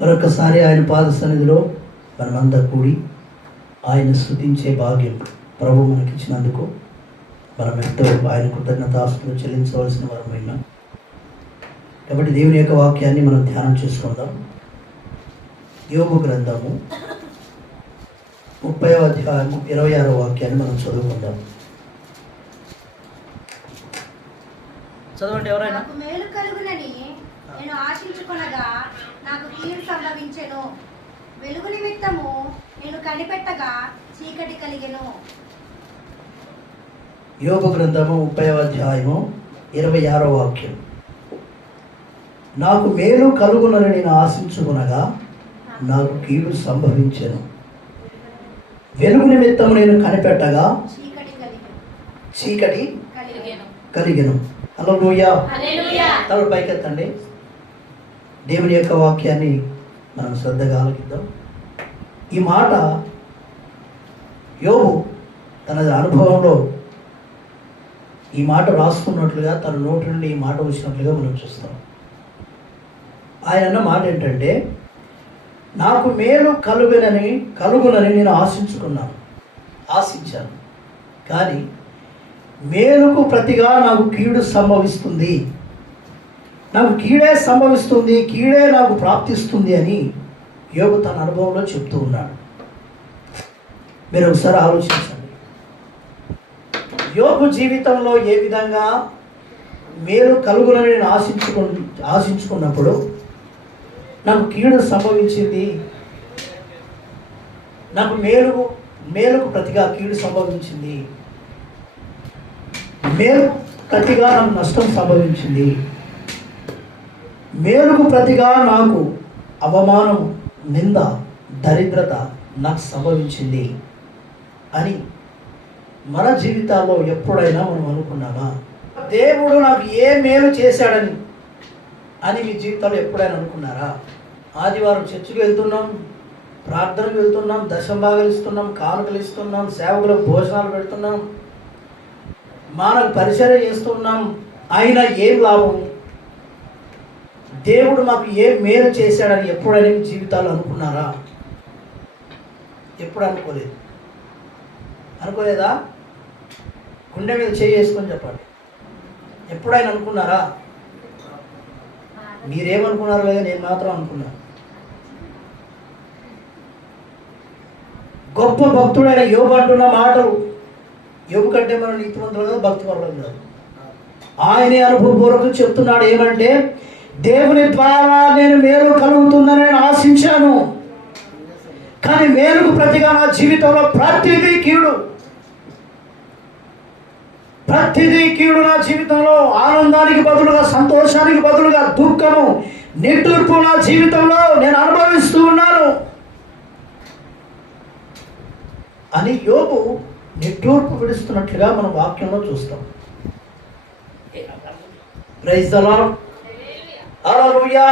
మరొకసారి ఆయన పాద సన్నిధిలో మనమంతా కూడి ఆయన స్తుతించే భాగ్యం ప్రభు మనకిచ్చినందుకు మనం ఎంతో ఆయన కృతజ్ఞతాస్తులు చెల్లించవలసిన వరమైనా. కాబట్టి దేవుని యొక్క వాక్యాన్ని మనం ధ్యానం చేసుకుందాం. యోబు గ్రంథము 30వ అధ్యాయము 26వ వాక్యాన్ని మనం చదువుకుందాం. చదవండి ఎవరైనా. నాకు మేలు కలుగునని నేను ఆశించుకొనగా నాకు కీడు సంభవించెను. వెలుగు నిమిత్తము నేను కనిపెట్టగా చీకటి కలిగెను. యోబు గ్రంథము 30వ అధ్యాయము 26వ వాక్యం. నాకు మేలు కలుగునని నేను ఆశించుకొనగా నాకు కీడు సంభవించెను. వెలుగు నిమిత్తము నేను కనిపెట్టగా చీకటి కలిగెను. హల్లెలూయా. తలలు పైకెత్తండి. దేవుని యొక్క వాక్యాన్ని మనం శ్రద్ధగా ఆలకిద్దాం. ఈ మాట యోబు తన అనుభవంలో ఈ మాట రాసుకున్నట్లుగా, తన నోటి నుండి ఈ మాట వచ్చినట్లుగా మనం చూస్తాం. ఆయన అన్న మాట ఏంటంటే, నాకు మేలు కలుగునని నేను ఆశించాను, కానీ మేలుకు ప్రతిగా నాకు కీడు సంభవిస్తుంది, నాకు కీడే సంభవిస్తుంది, కీడే నాకు ప్రాప్తిస్తుంది అని యోబు తన అనుభవంలో చెప్తూ ఉన్నాడు. మీరు ఒకసారి ఆలోచించండి. యోబు జీవితంలో ఏ విధంగా మేలు కలుగునని నేను ఆశించుకున్నప్పుడు నాకు కీడు సంభవించింది, నాకు మేలుకు ప్రతిగా కీడు సంభవించింది, మేలు ప్రతిగా నాకు నష్టం సంభవించింది, మేలుకు ప్రతిగా నాకు అవమానం, నింద, దరిద్రత నాకు సంభవించింది అని మన జీవితాల్లో ఎప్పుడైనా మనం అనుకున్నామా? దేవుడు నాకు ఏ మేలు చేశాడని అని మీ జీవితంలో ఎప్పుడైనా అనుకున్నారా? ఆదివారం చర్చికి వెళ్తున్నాం, ప్రార్థనకు వెళ్తున్నాం, దశంభాగాలు ఇస్తున్నాం, కానుకలు ఇస్తున్నాం, సేవకులకు భోజనాలు పెడుతున్నాం, మానవ పరిచర్య చేస్తున్నాం, అయినా ఏం లాభం? దేవుడు మాకు ఏ మేలు చేశాడని ఎప్పుడైనా మీ జీవితాల్లో అనుకున్నారా? ఎప్పుడు అనుకోలేదా? గుండె మీద చేసుకొని చెప్పండి. ఎప్పుడైనా అనుకున్నారా? మీరేమనుకున్నారు లేదా, నేను మాత్రం అనుకున్నాను. గొప్ప భక్తుడైన యోబు అంటున్న మాటలు, యోబు కంటే మనం నీతిమంతులు కదా, భక్తి పరులం కాదు. ఆయనే అనుభవపూర్వకం చెప్తున్నాడు. ఏమంటే, దేవుని ద్వారా నేను మేలు కలుగుతుందని నేను ఆశించాను, కానీ మేలుకు ప్రతిగా నా జీవితంలో ప్రతిదీ కీడు నా జీవితంలో. ఆనందానికి బదులుగా, సంతోషానికి బదులుగా దుఃఖము, నిట్టూర్పు నా జీవితంలో నేను అనుభవిస్తూ ఉన్నాను అని యోబు నిట్టూర్పు విడుస్తున్నట్లుగా మనం వాక్యంలో చూస్తాం. Praise the lord. Hallelujah,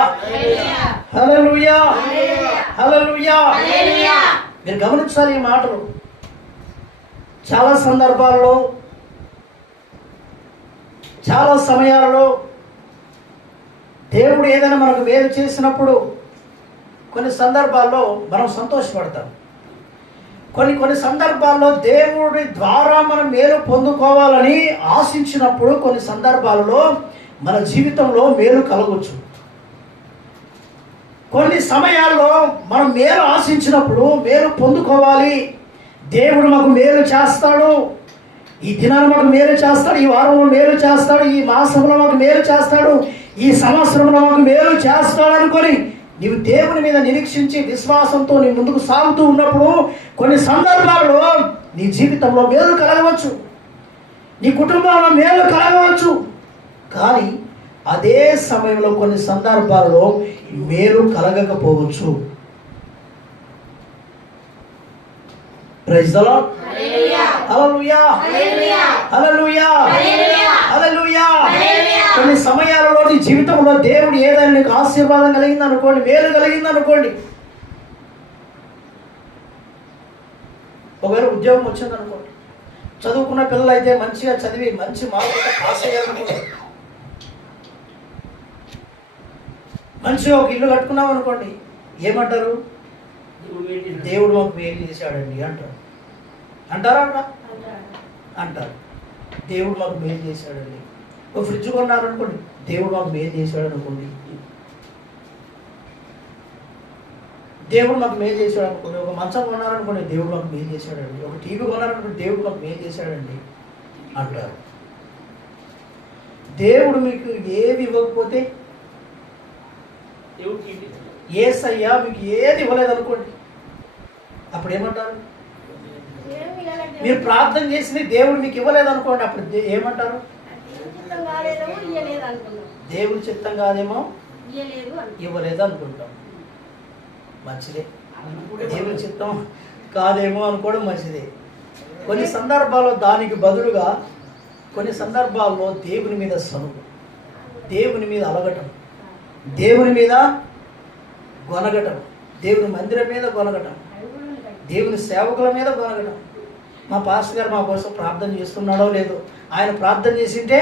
hallelujah, hallelujah. మీరు గమనించాలి ఈ మాటలు. చాలా సందర్భాల్లో, చాలా సమయాలలో దేవుడు ఏదైనా మనకు మేలు చేసినప్పుడు కొన్ని సందర్భాల్లో మనం సంతోషపడతాం. కొన్ని సందర్భాల్లో దేవుడి ద్వారా మనం మేలు పొందుకోవాలని ఆశించినప్పుడు కొన్ని సందర్భాలలో మన జీవితంలో మేలు కలగవచ్చు. కొన్ని సమయాల్లో మనం మేలు ఆశించినప్పుడు, మేలు పొందుకోవాలి, దేవుడు మాకు మేలు చేస్తాడు, ఈ దినాన్ని మాకు మేలు చేస్తాడు, ఈ వారంలో మేలు చేస్తాడు, ఈ మాసంలో మాకు మేలు చేస్తాడు, ఈ సంవత్సరంలో మాకు మేలు చేస్తాడు అనుకొని నీవు దేవుని మీద నిరీక్షించి విశ్వాసంతో నీ ముందుకు సాగుతూ ఉన్నప్పుడు కొన్ని సందర్భాల్లో నీ జీవితంలో మేలు కలగవచ్చు, నీ కుటుంబంలో మేలు కలగవచ్చు. కానీ అదే సమయంలో కొన్ని సందర్భాల్లో మేలు కలగకపోవచ్చు. Praise the lord. Hallelujah, hallelujah, hallelujah. కొన్ని సమయాలలో నీ జీవితంలో దేవుడు ఏదైనా నీకు ఆశీర్వాదం కలిగింది అనుకోండి, మేలు కలిగింది అనుకోండి, ఒకవేళ ఉద్యోగం వచ్చింది అనుకోండి, చదువుకున్న పిల్లలు అయితే మంచిగా చదివి మంచి మార్కులతో పాస్ అయ్యారనుకోండి, మంచిగా ఒక ఇల్లు కట్టుకున్నాం అనుకోండి, ఏమంటారు? దేవుడు మాకు మేలు చేశాడండి అంటారు. అంటారా? అంటారు. దేవుడు మాకు మేలు చేశాడండి. ఒక ఫ్రిడ్జ్ కొన్నారనుకోండి, దేవుడు మాకు మేలు చేశాడు అనుకోండి. దేవుడు మాకు మేలు చేశాడు అనుకోండి. ఒక మంచం కొన్నారనుకోండి, దేవుడు మాకు మేలు చేశాడండి. ఒక టీవీ కొన్నారనుకోండి, దేవుడు మాకు మేలు చేశాడండి అంటారు. దేవుడు మీకు ఏది ఇవ్వకపోతే, యేసయ్య మీకు ఏది ఇవ్వలేదనుకోండి, అప్పుడు ఏమంటారు? మీరు ప్రార్థన చేసింది దేవుడు మీకు ఇవ్వలేదనుకోండి, అప్పుడు ఏమంటారు? దేవుడి చిత్తం కాదేమో, ఇవ్వలేదు అనుకుంటాం. మంచిదే. దేవుడి చిత్తం కాదేమో అనుకోవడం మంచిదే. కొన్ని సందర్భాల్లో దానికి బదులుగా, కొన్ని సందర్భాల్లో దేవుని మీద సనుగు, దేవుని మీద అలగటం, దేవుని మీద గొనగటం, దేవుని మందిరం మీద గొనగటం, దేవుని సేవకుల మీద గొనగటం. మా పాస్టర్ గారు మా కోసం ప్రార్థన చేస్తున్నాడో లేదో, ఆయన ప్రార్థన చేసింటే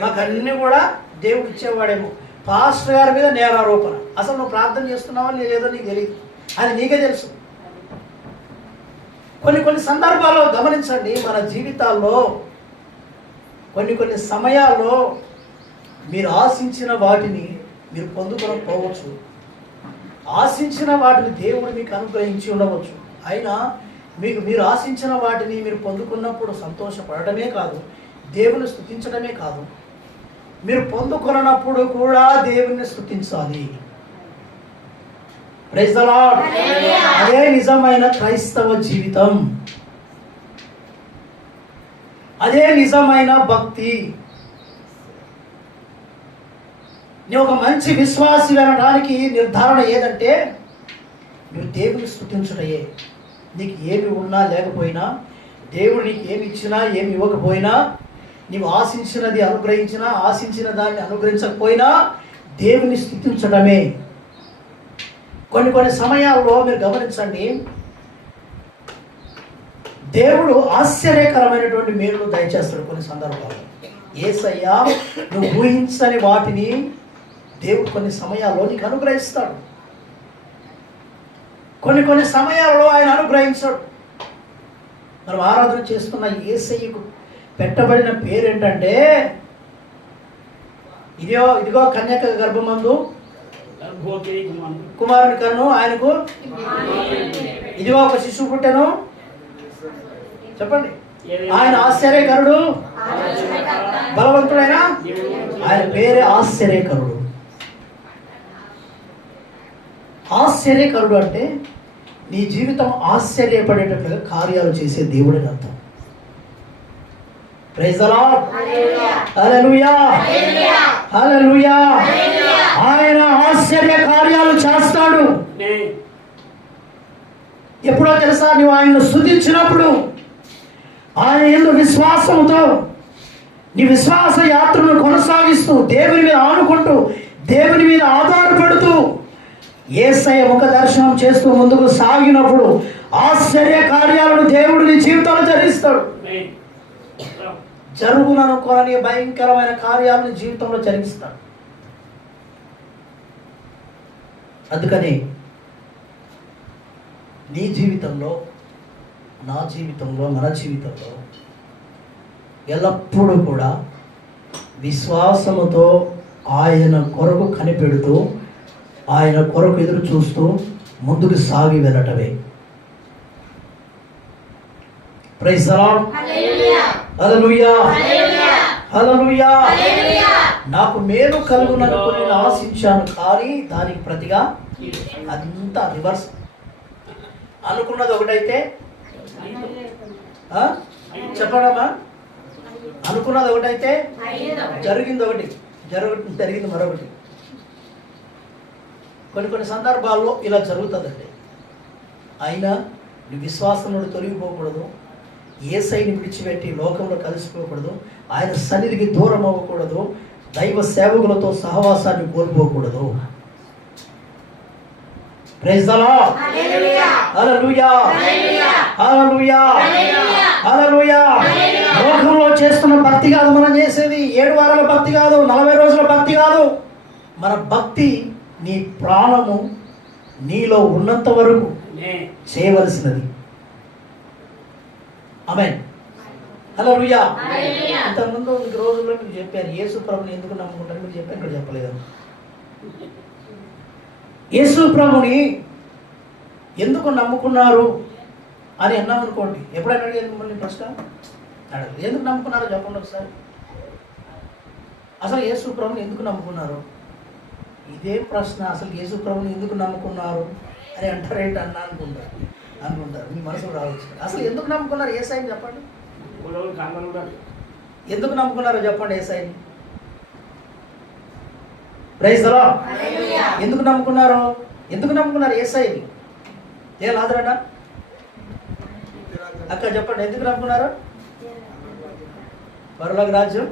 మాకు అన్నీ కూడా దేవుడు ఇచ్చేవాడేమో. పాస్టర్ గారి మీద నేరారోపణ. అసలు నువ్వు ప్రార్థన చేస్తున్నావో లేదో నీకు తెలియదు, అది నీకే తెలుసు. కొన్ని సందర్భాల్లో గమనించండి, మన జీవితాల్లో కొన్ని సమయాల్లో మీరు ఆశించిన వాటిని మీరు పొందుకోకపోవచ్చు, ఆశించిన వాటిని దేవుడు మీకు అనుగ్రహించి ఉండవచ్చు. అయినా మీరు ఆశించిన వాటిని మీరు పొందుకున్నప్పుడు సంతోషపడటమే కాదు, దేవుని స్తుతించడమే కాదు, మీరు పొందుకున్నప్పుడు కూడా దేవుని స్తుతించాలి. Praise the lord. అదే నిజమైన క్రైస్తవ జీవితం, అదే నిజమైన భక్తి. నువ్వు ఒక మంచి విశ్వాసి అనడానికి నిర్ధారణ ఏదంటే, నువ్వు దేవుని స్తుతించుటయే. నీకు ఏమి ఉన్నా లేకపోయినా, దేవుడు నీకు ఏమి ఇచ్చినా ఏమి ఇవ్వకపోయినా, నీవు ఆశించినది అనుగ్రహించినా ఆశించిన దాన్ని అనుగ్రహించకపోయినా దేవుని స్తుతించడమే. కొన్ని సమయాల్లో మీరు గమనించండి, దేవుడు ఆశ్చర్యకరమైనటువంటి మేలును దయచేస్తాడు. కొన్ని సందర్భాల్లో యేసయ్య నువ్వు ఊహించని వాటిని దేవుడు కొన్ని సమయాల్లో నీకు అనుగ్రహిస్తాడు. కొన్ని సమయాల్లో ఆయన అనుగ్రహించాడు. మనం ఆరాధన చేస్తున్న యేసయ్యకు పెట్టబడిన పేరు ఏంటంటే, ఇదిగో కన్యక గర్భమందు కుమారుని కన్ను ఆయనకు, ఇదిగో ఒక శిశువు పుట్టెను. చెప్పండి. ఆయన ఆశ్చర్యకరుడు, బలవంతుడైన, ఆయన పేరే ఆశ్చర్యకరుడు. ఆశ్చర్యకరుడు అంటే నీ జీవితం ఆశ్చర్యపడేటట్లుగా కార్యాలు చేసే దేవుడిని అర్థం. Praise the lord. Hallelujah, hallelujah. ఆయన ఆశ్చర్య కార్యాలు చేస్తాడు. ఎప్పుడో తెలుసా? నువ్వు ఆయన్ను స్తుతించినప్పుడు, ఆయన యందు విశ్వాసముతో నీ విశ్వాస యాత్రను కొనసాగిస్తూ, దేవుని మీద ఆనుకుంటూ, దేవుని మీద ఆధారపడుతూ, యేసయ్య ముఖ దర్శనం చేస్తూ ముందుకు సాగినప్పుడు ఆశ్చర్య కార్యాలను దేవుడు నీ జీవితంలో జరిగిస్తాడు. జరుగుననుకోని భయంకరమైన కార్యాలను జీవితంలో జరిగిస్తాడు. అందుకని నీ జీవితంలో, నా జీవితంలో, మన జీవితంలో ఎల్లప్పుడూ కూడా విశ్వాసముతో ఆయన కొరకు కనిపెడుతూ, ఆయన కొరకు ఎదురు చూస్తూ ముందుకు సాగి వెళ్ళటమే. Praise the lord. Hallelujah, hallelujah. నాకు మేలు కలుగుననుకుని నేను ఆశించాను, కానీ దానికి ప్రతిగా అదంతా రివర్స్. అనుకున్నది ఒకటైతే, చెప్పడమా? అనుకున్నది ఒకటైతే జరిగింది ఒకటి, జరిగింది మరొకటి. కొన్ని సందర్భాల్లో ఇలా జరుగుతుందండి. అయినా నీ విశ్వాసం నుండి తొలగిపోకూడదు, యేసయ్యని విడిచిపెట్టి లోకంలో కలిసిపోకూడదు, ఆయన సన్నిధికి దూరం అవ్వకూడదు, దైవ సేవకులతో సహవాసాన్ని కోల్పోకూడదు. Praise the lord. Hallelujah. Hallelujah. Hallelujah. Hallelujah. Hallelujah. Hallelujah. Hallelujah. లోకంలో చేస్తున్న భక్తి కాదు మనం చేసేది. 7 వారాల భక్తి కాదు, 40 రోజుల భక్తి కాదు. మన భక్తి నీ ప్రాణము నీలో ఉన్నంత వరకు చేయవలసినది. ఆమేన్. హల్లెలూయా. హల్లెలూయా. ఇంతకుముందు ఈ రోజుల్లో మీకు చెప్పాను, యేసు ప్రభుని ఎందుకు నమ్ముకుంటారు మీరు చెప్పాను, ఇక్కడ చెప్పలేదు. యేసు ప్రభుని ఎందుకు నమ్ముకున్నారు అని అన్నాం అనుకోండి, ఎప్పుడైనా అడిగారు మిమ్మల్ని ప్రశ్న? అడగలేదు. ఎందుకు నమ్ముకున్నారో చెప్పండి ఒకసారి. అసలు యేసు ప్రభుని ఎందుకు నమ్ముకున్నారు? ఇదే ప్రశ్న, అసలు యేసు ప్రభుని ఎందుకు నమ్ముకున్నారు అని అంటారేంటి అనుకుంటారు. మీ మనసులో రావచ్చు. అసలు ఎందుకు నమ్ముకున్నారు యేసయ్యని చెప్పండి. ఎందుకు నమ్ముకున్నారో చెప్పండి యేసయ్యని. Praise the lord. హల్లెలూయా. ఎందుకు నమ్ముకున్నారు యేసయ్యని? ఏ లాజరన్నా అక్క చెప్పండి, ఎందుకు నమ్ముకున్నారు? పరలోక రాజ్యం.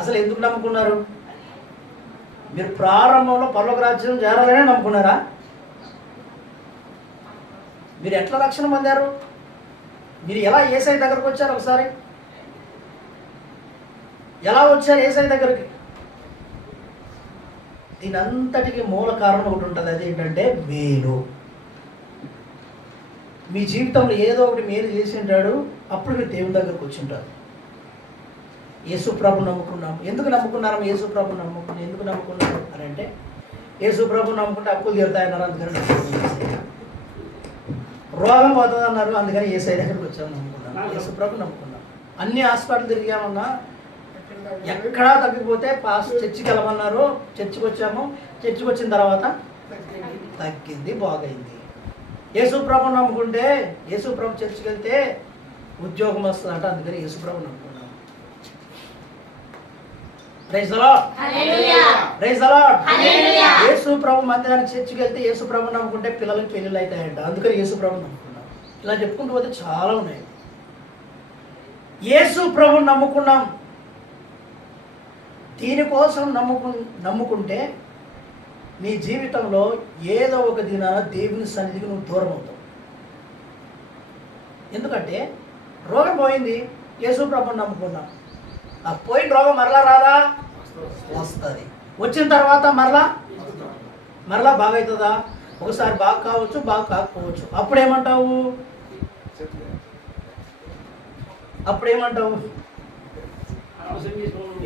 అసలు ఎందుకు నమ్ముకున్నారు? మీరు ప్రారంభంలో పరలోక రాజ్యం చేరాలనే నమ్ముకున్నారా? మీరు ఎట్లా రక్షణ పొందారు? మీరు ఎలా యేసయ్య దగ్గరకు వచ్చారు? ఒకసారి ఎలా వచ్చారు యేసయ్య దగ్గరికి? దీని అంతటికి మూల కారణం ఒకటి ఉంటుంది, అదేంటంటే మేలు. మీ జీవితంలో ఏదో ఒకటి మేలు చేసి ఉంటాడు, అప్పుడు మీరు దేవుని దగ్గరకు వచ్చి ఉంటారు. యేసు ప్రభు నమ్ముకున్నాం. ఎందుకు నమ్ముకున్నాము? యేసు ప్రభు ఎందుకు నమ్ముకున్నారు అని అంటే, యేసు ప్రభు నమ్ముకుంటే అప్పులు తీరుతాయన్నారు, అందుకని నమ్ముకున్నాం. రోగం పోతుంది అన్నారు, అందుకని యేసయ్య దగ్గరికి వచ్చాము, నమ్ముకున్నాం. యేసు ప్రభు నమ్ముకున్నాం. అన్ని హాస్పిటల్ తిరిగామన్నా ఎక్కడా తగ్గిపోతే చర్చికి వెళ్ళమన్నారు, చర్చికి వచ్చాము. చర్చికి వచ్చిన తర్వాత తగ్గింది, బాగైంది. యేసు ప్రభు నమ్ముకుంటే, యేసు ప్రభు చర్చికి వెళ్తే ఉద్యోగం వస్తుందంట, అందుకని యేసు ప్రభు నమ్ముకున్నాం. Praise the lord. Hallelujah. Praise the lord. Hallelujah. Yesu ప్రభు మందిరానికి చర్చికి వెళ్తే యేసు ప్రభు నమ్ముకుంటే పిల్లలకి పెళ్ళిళ్ళు అవుతాయంట, అందుకని యేసు ప్రభు నమ్ముకున్నాం. ఇలా చెప్పుకుంటూ పోతే చాలా ఉన్నాయి. యేసు ప్రభు నమ్ముకున్నాం. దీనికోసం నమ్ముకుంటే నీ జీవితంలో ఏదో ఒక దినాన దేవుని సన్నిధికి నువ్వు దూరం అవుతావు. ఎందుకంటే రోగం పోయింది, యేసు ప్రభుని నమ్ముకున్నాం. ఆ పోయిన రోగం మరలా రాదా? వస్తుంది. వచ్చిన తర్వాత మరలా బాగవుతుందా? ఒకసారి బాగా కావచ్చు, బాగా కాకపోవచ్చు. అప్పుడేమంటావు?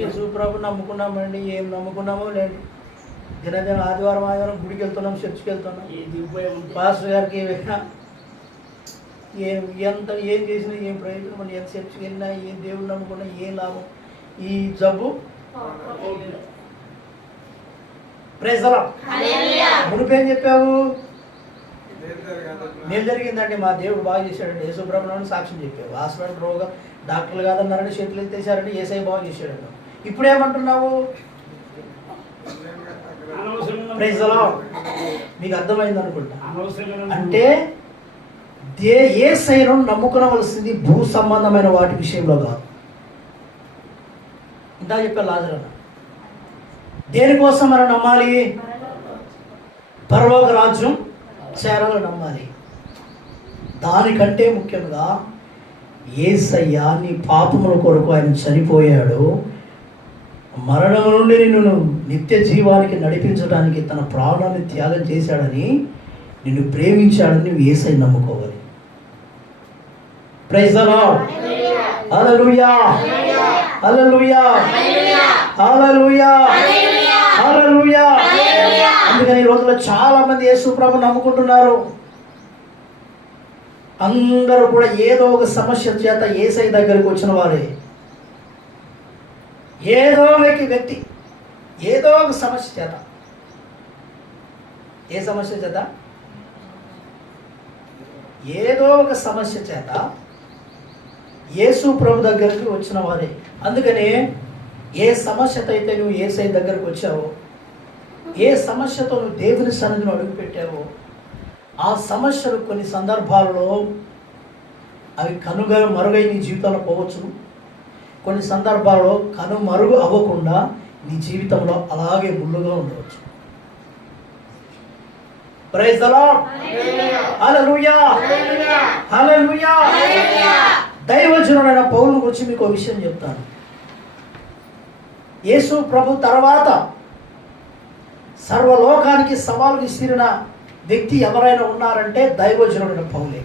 యేసు ప్రభు నమ్ముకున్నామండి, ఏం నమ్ముకున్నామో లేదు. దినదిన ఆదివారం గుడికి వెళ్తున్నాం, చర్చికి వెళ్తున్నాం. పాస్టర్ గారికి ఏం చేసినా ఏం ప్రయోజనం? మనం ఎంత చర్చికి వెళ్ళినా, ఏం దేవుడు నమ్ముకున్నా ఏం లాభం? ఈ జబ్బు. Praise the lord. హల్లెలూయా. మునుపేం చెప్పావు? మేలు జరిగిందండి, మా దేవుడు బాగా చేశాడండి, యేసు ప్రభుని సాక్ష్యం చెప్పావు. హాస్పిటల్ రోగం డాక్టర్లు కాదన్నారండి, చేతులు ఎత్తేసారండి, యేసయ్య బాగా చేశాడండి. ఇప్పుడు ఏమంటున్నావు? Praise the Lord. మీకు అర్థమైంది అనుకుంటా. అంటే యేసయ్యను నమ్ముకోవలసింది భూ సంబంధమైన వాటి విషయంలో కాదు. ఇందా చెప్పా లాజరన్న, దేనికోసం మనం నమ్మాలి? పరలోక రాజ్యం చేరాలని నమ్మాలి. దానికంటే ముఖ్యంగా యేసయ్య నీ పాపముల కొరకు ఆయన చనిపోయాడు, మరణం నుండి నిన్ను నిత్య జీవానికి నడిపించడానికి తన ప్రాణాన్ని త్యాగం చేశాడని, నిన్ను ప్రేమించాడని నువ్వు యేసయ్యను నమ్ముకోవాలి. Praise the lord. Hallelujah. Hallelujah. Hallelujah. Hallelujah. అందుకని ఈ రోజుల్లో చాలా మంది యేసు ప్రభువుని నమ్ముకుంటున్నారు. అందరూ కూడా ఏదో ఒక సమస్య చేత యేసయ్య దగ్గరికి వచ్చిన వారే. ఏదో వ్యక్తి ఏదో ఒక సమస్య చేత, ఏ సమస్య చేత? ఏదో ఒక సమస్య చేత యేసు ప్రభు దగ్గరికి వచ్చిన వారే. అందుకనే ఏ సమస్యతో అయితే నువ్వు యేసయ్య దగ్గరకు వచ్చావో, ఏ సమస్యతో నువ్వు దేవుని సన్నిధిని అడుగుపెట్టావో, ఆ సమస్యలు కొన్ని సందర్భాల్లో అవి మరుగై నీ జీవితంలో పోవచ్చు. కొన్ని సందర్భాల్లో మరుగు అవ్వకుండా నీ జీవితంలో అలాగే ముళ్ళుగా ఉండవచ్చు. Praise the lord. Hallelujah, hallelujah. దైవజనుడైన పౌలు గురించి మీకు ఒక విషయం చెప్తాను. యేసు ప్రభు తర్వాత సర్వలోకానికి సవాలు విసిరిన వ్యక్తి ఎవరైనా ఉన్నారంటే దైవజనుడైన పౌలే.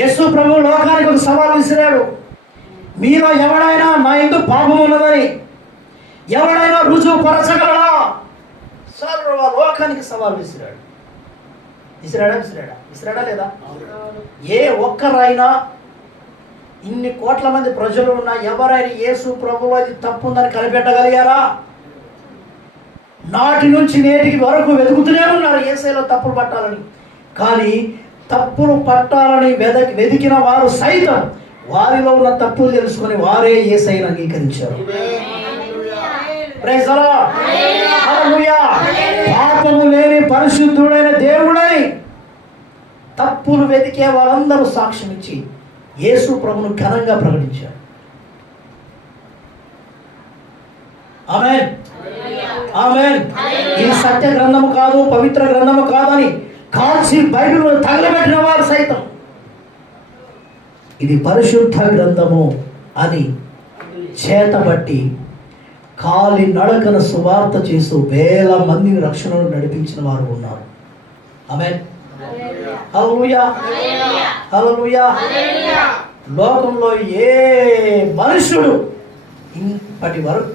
యేసు ప్రభు లోకానికి ఒక సవాలు విసిరాడు. మీలో ఎవడైనా నా యందు పాపం ఉన్నదని ఎవడైనా రుజువు పరచగలడా? సర్వ లోకానికి సవాలు విసిరాడు. విసిరాడా లేదా? ఏ ఒక్కరైనా, ఇన్ని కోట్ల మంది ప్రజలు ఉన్నా ఎవరైనా యేసు ప్రభువు అది తప్పుందని కనిపెట్టగలిగారా? నాటి నుంచి నేటికి వరకు వెతుకుతూనే ఉన్నారు యేసయ్యలో తప్పులు పట్టాలని. కానీ తప్పులు పట్టాలని వెతికిన వారు సైతం వారిలో ఉన్న తప్పులు తెలుసుకొని వారే యేసయ్యను అంగీకరించారు. Praise the lord. హల్లెలూయా. పాపము లేని పరిశుద్ధుడైన దేవుడై తప్పులు వెతికే వాళ్ళందరూ సాక్ష్యం ఇచ్చి యేసు ప్రభువును ఘనంగా ప్రకటించారు. ఆమేన్, ఆమేన్. ఇది సత్య గ్రంథము కాదు, పవిత్ర గ్రంథము కాదని కాల్చి బైబిల్ తగలబెట్టిన వారు సైతం ఇది పరిశుద్ధ గ్రంథము అని చేతబట్టి కాలి నడకన సువార్త చేస్తూ వేల మందిని రక్షణను నడిపించిన వారు ఉన్నారు. ఆమేన్, హల్లెలూయా, హల్లెలూయా. లోకంలో ఏ మనుషుడు ఇప్పటి వరకు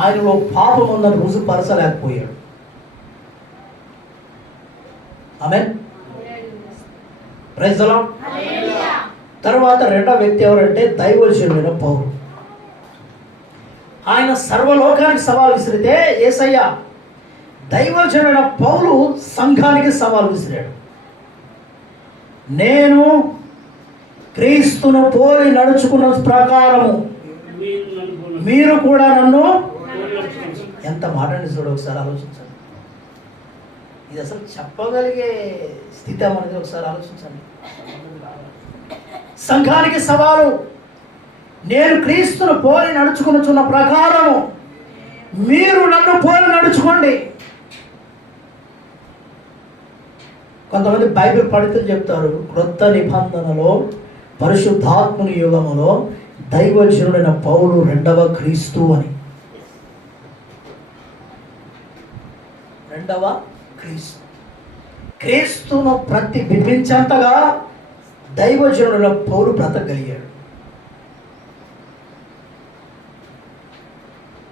ఆయనలో పాపం ఉందని రుజుపరచలేకపోయాడు. ఆమేన్, ప్రైజ్ ది లార్డ్. తర్వాత రెండో వ్యక్తి ఎవరంటే దైవజనుడైన పౌలు. ఆయన సర్వలోకానికి సవాల్ విసిరితే యేసయ్య దైవజనుడైన పౌలు సంఘానికి సవాల్ విసిరాడు. నేను క్రీస్తును పోలి నడుచుకున్న ప్రకారము మీరు కూడా నన్ను. ఎంత మాట చూడ, ఒకసారి ఆలోచించండి. ఇది అసలు చెప్పగలిగే స్థితి అనేది ఒకసారి ఆలోచించండి. సంఘానికి సవాలు, నేను క్రీస్తును పోలి నడుచుకున్న ప్రకారము మీరు నన్ను పోలి నడుచుకోండి. కొంతమంది బైబిల్ పండితులు చెప్తారు, క్రొత్త నిబంధనలో పరిశుద్ధాత్మని యుగములో దైవజనుడైన పౌలు రెండవ క్రీస్తు అని. రెండవ క్రీస్తు. క్రీస్తును ప్రతిబింబించేంతగా దైవజనుడైన పౌలు బ్రతకగలిగాడు.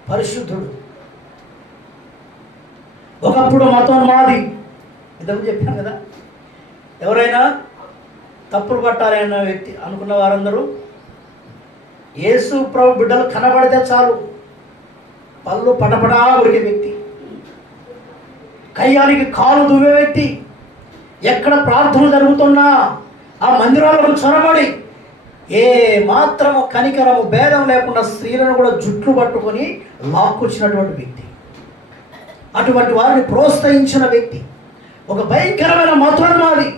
పరిశుద్ధుడు. ఒకప్పుడు మతోన్మాది, ఇంతకు చెప్పాను కదా, ఎవరైనా తప్పులు పట్టాలి అన్న వ్యక్తి అనుకున్న వారందరూ యేసు ప్రభు బిడ్డలు కనబడితే చాలు పళ్ళు పటపడా ఉడికే వ్యక్తి, కయ్యానికి కాలు దువ్వే వ్యక్తి, ఎక్కడ ప్రార్థన జరుగుతున్నా ఆ మందిరాలకు చొరబడి ఏ మాత్రము కనికరము భేదం లేకుండా స్త్రీలను కూడా జుట్లు పట్టుకొని లాక్కొచ్చినటువంటి వ్యక్తి, అటువంటి వారిని ప్రోత్సహించిన వ్యక్తి, ఒక భయంకరమైన మతోన్మాది.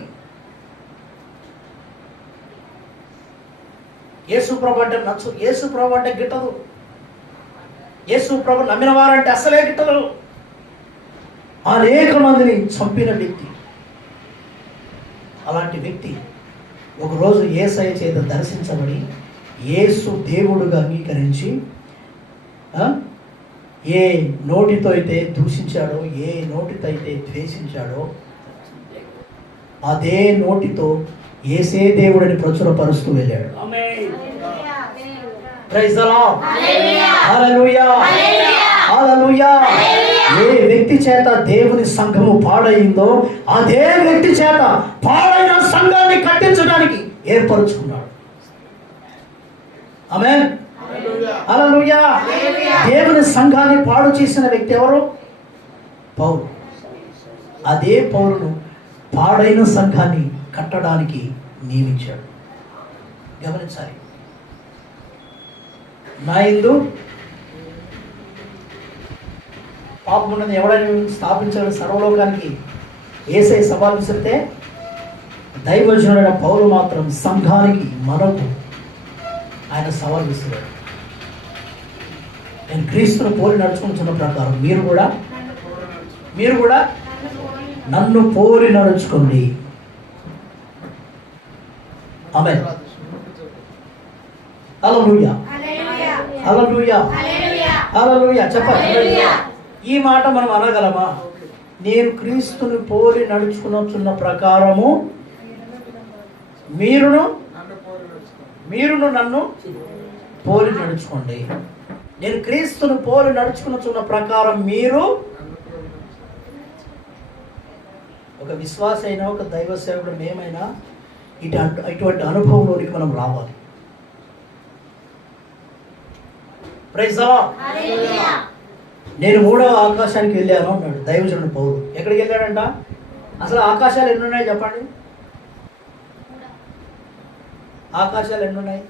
యేసు ప్రభు అంటే నచ్చు, యేసు ప్రభు అంటే గిట్టదు, యేసు ప్రభు నమ్మిన వారంటే అసలే గిట్టదు. అనేక మందిని చంపిన వ్యక్తి. అలాంటి వ్యక్తి ఒకరోజు యేసయ్య చేత దర్శించబడి యేసు దేవుడుగా అంగీకరించి ఏ నోటితో అయితే దూషించాడో, ఏ నోటితో అయితే ద్వేషించాడో అదే నోటితో యేసే దేవుడిని ప్రచురపరుస్తూ వెళ్ళాడు. Praise the lord. Hallelujah, hallelujah. ఏ వ్యక్తి చేత దేవుని సంఘము పాడైందో అదే వ్యక్తి చేత పాడైన సంఘాన్ని కట్టించడానికి ఏర్పరుచుకున్నాడు. ఆమేన్, హల్లెలూయా. దేవుని సంఘాన్ని పాడు చేసిన వ్యక్తి ఎవరు? పౌలు. అదే పౌలును పాడైన సంఘాన్ని కట్టడానికి నియమించాడు. గమనించాలి. నా యందు పాపం ఉన్నది ఎవడని స్థాపించాలని సర్వలోకానికి యేసయ్య సవాల్ విసిరితే దైవజనుడైన పౌలు మాత్రం సంఘానికి మనకు ఆయన సవాల్ విసిరాడు. నేను క్రీస్తును పోలి నడుచుకుంటున్న ప్రకారం మీరు కూడా మీరు కూడా నన్ను పోలి నడుచుకోండి. ఆమేన్. హల్లెలూయా, హల్లెలూయా, హల్లెలూయా. చెప్పండి, ఈ మాట మనం అనగలమా? నేను క్రీస్తుని పోలి నడుచుకున్న ప్రకారము మీరును నన్ను పోలి నడుచుకోండి. నేను క్రీస్తుని పోలి నడుచుకున్న ప్రకారం మీరు, ఒక విశ్వాస అయినా ఒక దైవ సేవకుడు మేమైనా ఇటువంటి అనుభవంలోనికి మనం రావాలి. Praise the Lord. నేను 3వ ఆకాశానికి వెళ్ళాను అన్నాడు దైవజనుడు పౌలు. ఎక్కడికి వెళ్ళాడంట? అసలు ఆకాశాలు ఎన్ని ఉన్నాయి చెప్పండి? ఆకాశాలు ఎన్ని ఉన్నాయి?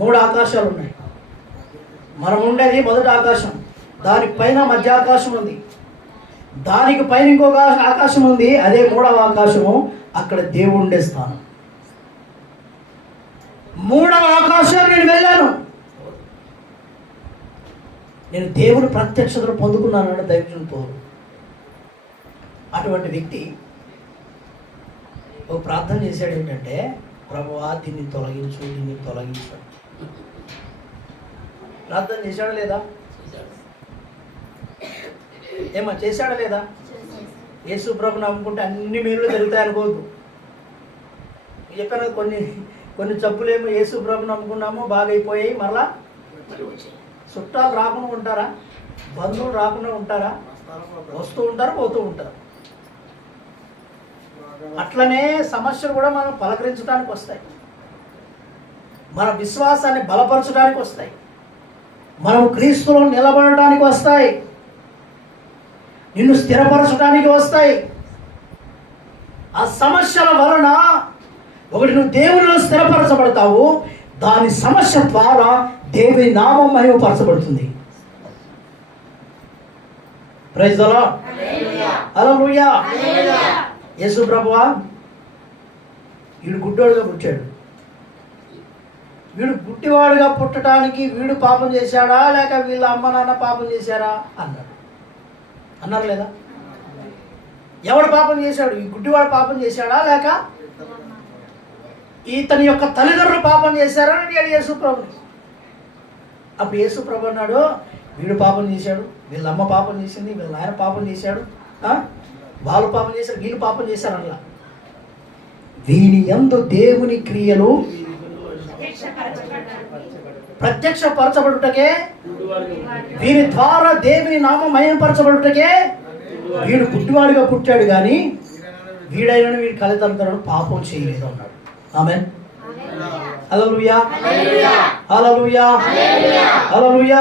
3 ఆకాశాలు ఉన్నాయి. మనం ఉండేది మొదటి ఆకాశం, దానిపైన మధ్య ఆకాశం ఉంది, దానికి పైన ఇంకొక ఆకాశం ఉంది, అదే 3వ ఆకాశము. అక్కడ దేవుడు ఉండే స్థానం. 3వ ఆకాశానికి నేను వెళ్ళాను, నేను దేవుడి ప్రత్యక్షతను పొందుకున్నాను అంటే దైవజనుడు పౌలు. అటువంటి వ్యక్తి ఒక ప్రార్థన చేశాడు, ఏంటంటే ప్రభువా దీన్ని తొలగించు, దీన్ని తొలగించు. ప్రార్థన చేశాడా లేదా? ఏమో చేశాడా లేదా? యేసు ప్రభుని నమ్ముకుంటే అన్ని మేలు జరుగుతాయి అనుకోవద్దు. చెప్పాను కొన్ని జబ్బులేమో యేసు ప్రభుని నమ్ముకున్నాము బాగైపోయాయి, మరలా చుట్టాలు రాకుండా ఉంటారా? బంధువులు రాకుండా ఉంటారా? వస్తూ ఉంటారు, పోతూ ఉంటారు. అట్లనే సమస్యలు కూడా మనం పలకరించడానికి వస్తాయి, మన విశ్వాసాన్ని బలపరచడానికి వస్తాయి, మనం క్రీస్తులో నిలబడడానికి వస్తాయి, నిన్ను స్థిరపరచడానికి వస్తాయి. ఆ సమస్యల వలన ఒకటి నువ్వు దేవునిలో స్థిరపరచబడతావు, దాని సమస్య ద్వారా దేవుని నామం మహిమపరచబడుతుంది. Praise the lord. Hallelujah. Yesu ప్రభువా వీడు గుడ్డోడుగా పుట్టాడు, వీడు గుడ్డివాడుగా పుట్టడానికి వీడు పాపం చేశాడా లేక వీళ్ళ అమ్మ నాన్న పాపం చేశారా అన్నారు లేదా? ఎవడు పాపం చేశాడు? ఈ గుడ్డివాడు పాపం చేశాడా లేక ఇతని యొక్క తల్లిదండ్రులు పాపం చేశారా అని అడిగాడు యేసు ప్రభుని. అప్పుడు యేసు ప్రభు అన్నాడు, వీడు పాపం చేశాడు, వీళ్ళ అమ్మ పాపం చేసింది, వీళ్ళ నాయన పాపం చేశాడు, వాళ్ళు పాపం చేశారు, వీళ్ళు పాపం చేశారు అలా. వీని యందు దేవుని క్రియలు ప్రత్యక్షపరచబడుటకే, వీరి ద్వారా దేవుని నామం మహిమపరచబడుటకే వీడు గుడ్డివాడిగా పుట్టాడు, కానీ వీడైన వీడి తల్లిదండ్రులను పాపం చేయలేదు అన్నాడు. ఆమేన్. హల్లెలూయా, హల్లెలూయా, హల్లెలూయా.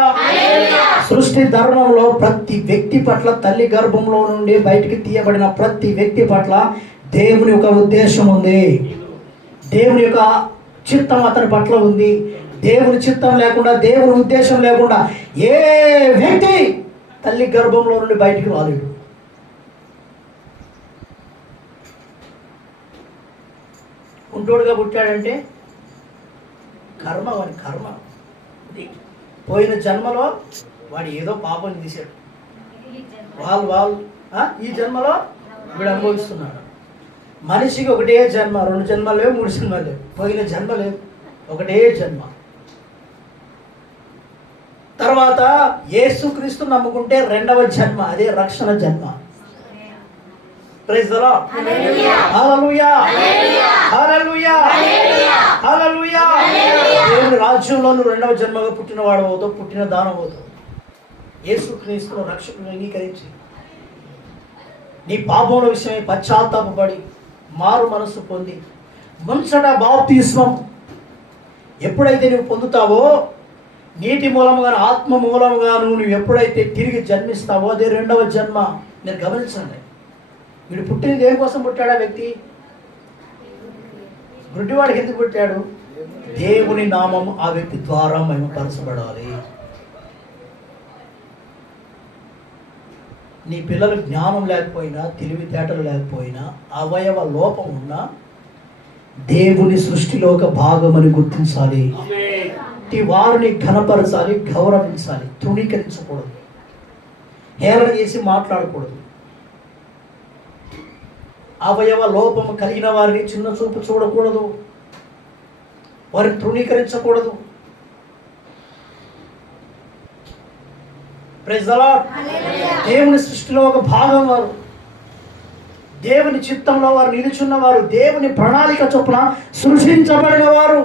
సృష్టి ధర్మంలో ప్రతి వ్యక్తి పట్ల, తల్లి గర్భంలో నుండి బయటికి తీయబడిన ప్రతి వ్యక్తి పట్ల దేవుని యొక్క ఉద్దేశం ఉంది, దేవుని యొక్క చిత్తం అతని పట్ల ఉంది. దేవుని చిత్తం లేకుండా, దేవుని ఉద్దేశం లేకుండా ఏ వ్యక్తి తల్లి గర్భంలో నుండి బయటికి రాలేడు. కుంటోడుగా పుట్టాడంటే కర్మ, వాడి కర్మ. పోయిన జన్మలో వాడు ఏదో పాపం చేశాడు, వాళ్ళు ఈ జన్మలో వీడు అనుభవిస్తున్నాడు. మనిషికి ఒకటే జన్మ, 2 జన్మలు లేవు, 3 జన్మలు లేవు, పోయిన జన్మ లేవు, ఒకటే జన్మ. తర్వాత యేసుక్రీస్తు నమ్ముకుంటే 2వ జన్మ, అదే రక్షణ జన్మ. Praise the lord. Hallelujah, hallelujah, hallelujah. దేవుని రాజ్యంలో నువ్వు 2వ జన్మగా పుట్టినవాడు అవుతావు, పుట్టిన దానం అవుతావు. యేసుక్రీస్తును రక్షకుని అంగీకరించి నీ పాపముల విషయమై పశ్చాత్తాపపడి మారు మనస్సు పొంది మున్సట బాప్తిస్మం ఎప్పుడైతే నువ్వు పొందుతావో, నీటి మూలముగా ఆత్మ మూలముగా నువ్వు ఎప్పుడైతే తిరిగి జన్మిస్తావో అదే 2వ జన్మ. మీరు గమనించండి, వీడు పుట్టిన దేనికోసం పుట్టాడు ఆ వ్యక్తి? గుడ్డివాడికి ఎందుకు పుట్టాడు? దేవుని నామం ఆ వ్యక్తి ద్వారా మహిమపరచబడాలి. నీ పిల్లలు జ్ఞానం లేకపోయినా, తెలివితేటలు లేకపోయినా, అవయవ లోపం ఉన్నా దేవుని సృష్టిలో ఒక భాగమని గుర్తించాలి. వారిని ఘనపరచాలి, గౌరవించాలి, తృణీకరించకూడదు, హేళన చేసి మాట్లాడకూడదు. అవయవ లోపము కలిగిన వారిని చిన్న చూపు చూడకూడదు, వారిని తృణీకరించకూడదు. Praise the lord. దేవుని సృష్టిలో ఒక భాగం వారు, దేవుని చిత్తంలో వారు నిలుచున్నవారు, దేవుని ప్రణాళిక చొప్పున సృష్టించబడిన వారు.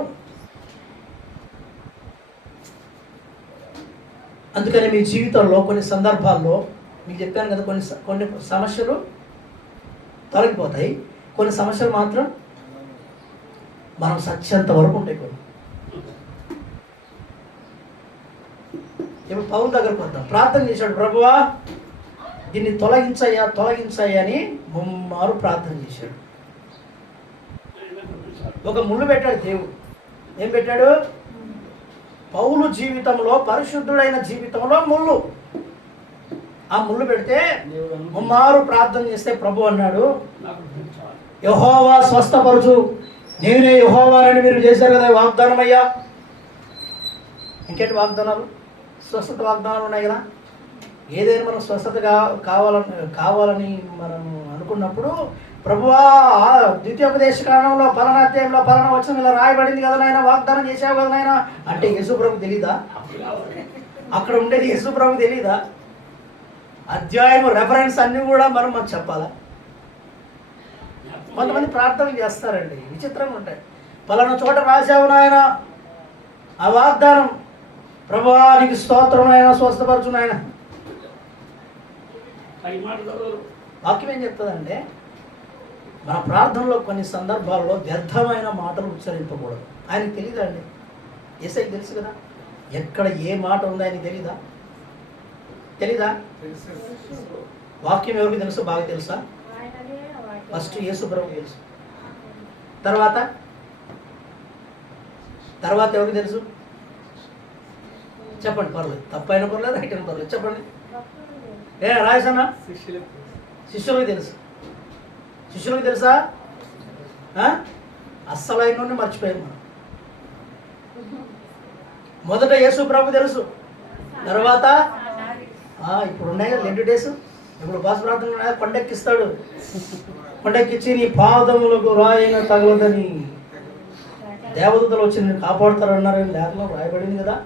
అందుకని మీ జీవితంలో కొన్ని సందర్భాల్లో మీకు చెప్పాను కదా, కొన్ని సమస్యలు తొలగిపోతాయి, కొన్ని సమస్యలు మాత్రం మనం సత్యంత వరకు ఉంటాయి. కొన్ని ఇప్పుడు పౌలు దగ్గరకు వద్దాం. ప్రార్థన చేశాడు, ప్రభువా దీన్ని తొలగించయ్యా అని ముమ్మారు ప్రార్థన చేశాడు. ఒక ముళ్ళు పెట్టాడు దేవుడు. ఏం పెట్టాడు? పౌలు జీవితంలో, పరిశుద్ధుడైన జీవితంలో ముళ్ళు. ఆ ముళ్ళు పెడితే ముమ్మారు ప్రార్థన చేస్తే ప్రభు అన్నాడు, యెహోవా స్వస్థపరచు, నేనే యెహోవానని మీరు చేశారు కదా వాగ్దానం అయ్యా. ఇంకేంటి వాగ్దానాలు? స్వస్థత వాగ్దానాలు ఉన్నాయి కదా. ఏదైనా మనం స్వస్థత కావాలని మనం అనుకున్నప్పుడు, ప్రభువా ద్వితీయోపదేశ కాలంలో పలానా అధ్యాయంలో పలానా వచనం ఇలా రాయబడింది కదా నాయన, వాగ్దానం చేసావు కదా నాయన అంటే యేసు ప్రభు తెలీదా? అక్కడ ఉండేది యేసు ప్రభు తెలీదా? అధ్యాయం రెఫరెన్స్ అన్నీ కూడా మనం చెప్పాలా? కొంతమంది ప్రార్థనలు చేస్తారండి, విచిత్రంగా ఉంటాయి. పలానా చోట రాసావు నాయన ఆ వాగ్దానం, ప్రభువా నీకు స్తోత్రం నాయన, స్వస్థపరచు నాయన. వాక్యం ఏం చెప్తుందంటే, మన ప్రార్థనలో కొన్ని సందర్భాల్లో వ్యర్థమైన మాటలు ఉచ్చరింపకూడదు. ఆయనకు తెలియదండి, యేసయ్యకి తెలుసు కదా ఎక్కడ ఏ మాట ఉందో ఆయనకి తెలీదా? వాక్యం ఎవరికి తెలుసు? బాగా తెలుసా? ఫస్ట్ యేసు ప్రభువుకి తెలుసు. తర్వాత ఎవరికి తెలుసు? చెప్పండి, పర్లేదు, తప్పైనా పర్లేదు, రైట్ అయినా పర్లేదు, చెప్పండి. రాజసన్నా శిష్యులకి తెలుసు. శిష్యులకి తెలుసా? అస్సలు ఆయన నుండి మర్చిపోయాం మనం. మొదట యేసు ప్రభు తెలుసు, తర్వాత ఇప్పుడు ఉన్నాయి కదా 2 డేస్. ఇప్పుడు ఉపవాస ప్రార్థన కొండెక్కిస్తాడు. కొండెక్కిచ్చి నీ పాదములకు రాయిన తగలదని దేవదూతలు వచ్చి నేను కాపాడుతారు అన్నారు, లేఖలో రాయబడింది కదా.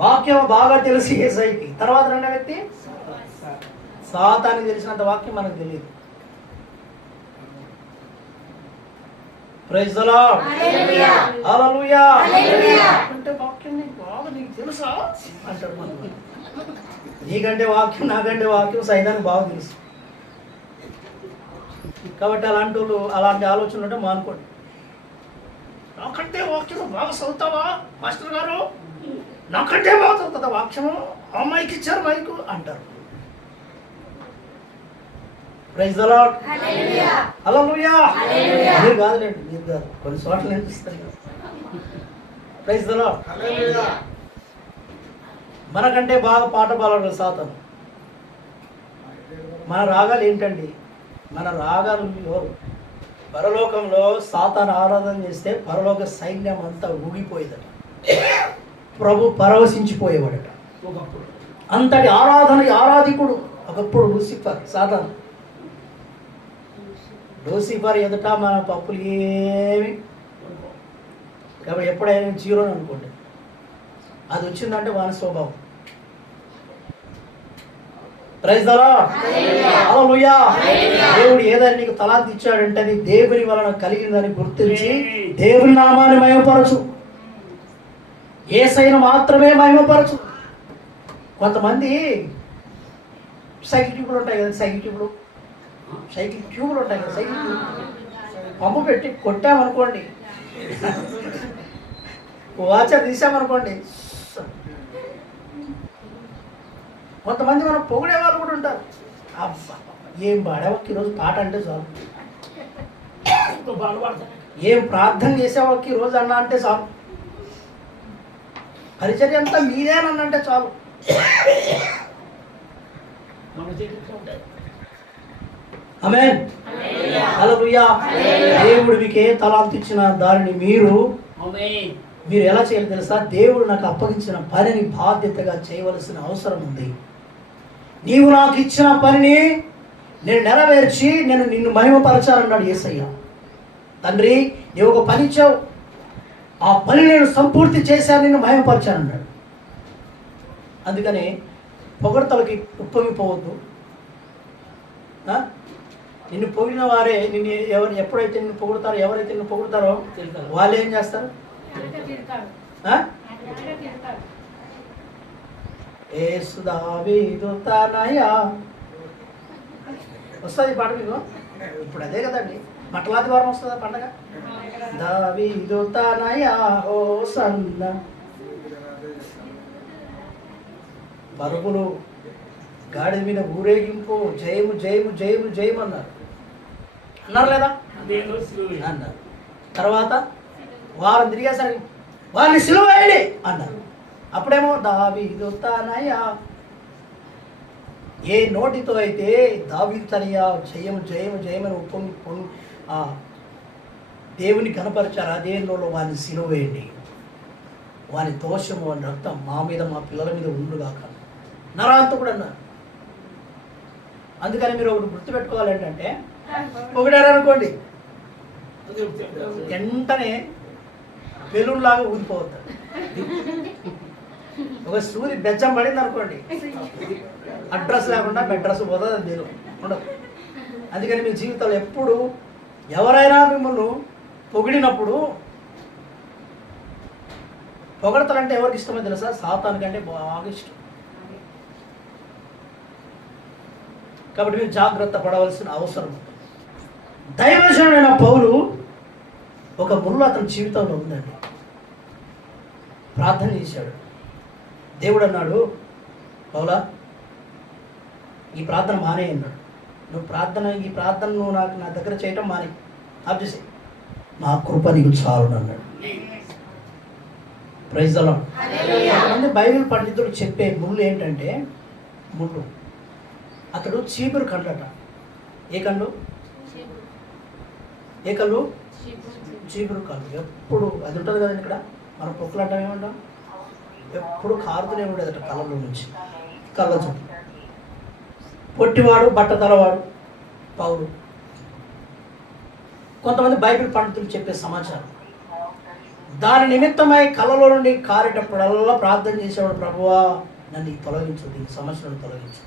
వాక్యం బాగా తెలిసి యేసయ్యకి. తర్వాత రెండో వ్యక్తి సాతానికి తెలిసినంత వాక్యం మనకు తెలియదు. Praise the lord. హల్లెలూయా. అంటే వాక్యం నీకు తెలుసా అంటారు మనం. నీకంటే వాక్యం, నాకంటే వాక్యం సైతానికి బాగా తెలుసు. కాబట్టి అలాంటి ఆలోచనలు ఉంటే మానుకోండి. నాకంటే వాక్యం బాగా చదువుతావా మాస్టర్ గారు, నాకంటే బాగా చదువుతుందా వాక్యము, అమ్మాయికి ఇచ్చారు మైకు అంటారు. Praise the lord. హల్లెలూయా. మీరు కాదులేండి, మీరు కాదు, కొన్ని చోట్ల నేర్పిస్తాను. Praise the lord. మనకంటే బాగా పాట పాడరు సాతాను. మన రాగాలు ఏంటండి? మన రాగాలు పరలోకంలో సాతాను ఆరాధన చేస్తే పరలోక సైన్యం అంతా ఊగిపోయేదట, ప్రభు పరవశించిపోయేవాడట. ఒకప్పుడు అంతటి ఆరాధికుడు ఒకప్పుడు లూసిఫర్. సాతాను లూసిఫర్ ఎదుట మన పప్పులు ఏమి కాబట్టి ఎప్పుడైనా 0 అనుకోండి, అది వచ్చిందంటే వాని స్వభావం. Praise the lord. హల్లెలూయా. దేవుడు ఏదైనా నీకు తలాంతి ఇచ్చాడంటే అది దేవుని వలన కలిగిందని గుర్తించి దేవుని నామాన్ని మహిమపరచు, యేసయ్యను మాత్రమే మహిమపరచు. కొంతమంది సైకిల్ ట్యూబ్లు ఉంటాయి కదా, సైకిల్ ట్యూబ్లు ఉంటాయి కదా, సైకిల్ ట్యూబ్ పంపు పెట్టి కొట్టామనుకోండి, వాచర్ తీసామనుకోండి, కొంతమంది మనం పొగిడే వాళ్ళు కూడా ఉంటారు. ఏం పాడేవాళ్ళకి ఈరోజు పాట అంటే చాలు, ఏం ప్రార్థన చేసేవాళ్ళకి ఈరోజు అన్న అంటే చాలు, పరిచర్య అంతా మీదేనంటే చాలు. ఆమేన్. హల్లెలూయా. దేవుడు మీకు ఏ తలాంతు ఇచ్చిన దానిని మీరు ఎలా చేయాలి తెలుసా? దేవుడు నాకు అప్పగించిన పనిని బాధ్యతగా చేయవలసిన అవసరం ఉంది. నీవు నాకు ఇచ్చిన పనిని నేను నెరవేర్చి నేను నిన్ను మహిమపరచాలన్నాడు యేసయ్య. తండ్రి, నీవు ఒక పని ఇచ్చావు, ఆ పని నేను సంపూర్తి చేశాను, నిన్ను మహిమపరచానన్నాడు. అందుకని పొగడ్తలకి ఉప్పొంగిపోవద్దు. నిన్ను పొగిడిన వారే నిన్ను ఎప్పుడైతే నిన్ను పొగుడతారో, ఎవరైతే నిన్ను పొగుడతారో వాళ్ళు ఏం చేస్తారు? యేసు దావీదు తనయ. వస్తుంది పాట మీకు ఇప్పుడు? అదే కదండి, మట్టలాది వారం వస్తుందా పండగ? దావీదు తనయ ఓ సన్న. పరుగులు, గాడి మీద ఊరేగింపు, జయము జయము జయము జయము అన్నారు లేదా? అన్నారు. తర్వాత వారం తిరిగేసరికి వారిని సిలువ వేయండి అన్నారు. అప్పుడేమో దావీదు తనయ. ఏ నోటితో అయితే దావీదు తనయ జయము జయము జయమని ఉప్పొంగి దేవుని కనపరిచారు, అదే నోలో వారిని సిలువ వేయండి, వారి దోషము వారి రక్తం మా మీద మా పిల్లల మీద ఉండుగాక నరాంతకుడు అన్నారు. అందుకని మీరు ఒకటి గుర్తుపెట్టుకోవాలి, ఏంటంటే పొగిడారనుకోండి వెంటనే బెలూన్లాగా ఊదిపోతారు. ఒక సూరి బెచ్చం పడింది అనుకోండి, అడ్రస్ లేకుండా బెడ్రస్ పోతుంది, అది బెలూన్ ఉండదు. అందుకని మీ జీవితంలో ఎప్పుడు ఎవరైనా మిమ్మల్ని పొగిడినప్పుడు, పొగడతారంటే ఎవరికి ఇష్టమో తెలుసా? సాతానుకంటే బాగా ఇష్టం. కాబట్టి మీరు జాగ్రత్త పడవలసిన అవసరం. దైవజనుడైన పౌలు ఒక ముళ్ళు అతని జీవితంలో ఉందండి. ప్రార్థన చేశాడు. దేవుడు అన్నాడు, పౌలా ఈ ప్రార్థన మానే అన్నాడు. ఈ ప్రార్థన నువ్వు నా దగ్గర చేయటం మానే, ఆపేసి నా కృప నీకు చాలు అన్నాడు. Praise the Lord. కొంతమంది బైబిల్ పండితులు చెప్పే ముళ్ళు ఏంటంటే, ముళ్ళు అతడు చీపురు కళ్ళట. ఏ కళ్ళు? ఏ కళ్ళు? చీపురు కళ్ళు. ఎప్పుడు అది ఉంటుంది కదండి, ఇక్కడ మనం పొక్కులు అంటాం, ఏమంటాం, ఎప్పుడు కారుతూనే ఉండేదట కళ్ళలో నుంచి, కళ్ళ చుట్టూ. పొట్టివాడు, బట్టతలవాడు పౌలు. కొంతమంది బైబిల్ పండితులు చెప్పే సమాచారం, దాని నిమిత్తమై కళ్ళలో నుండి కారేటప్పుడల్లా ప్రార్థన చేసేవాడు, ప్రభువా నన్ను తొలగించు, ఈ సమస్యలను తొలగించు.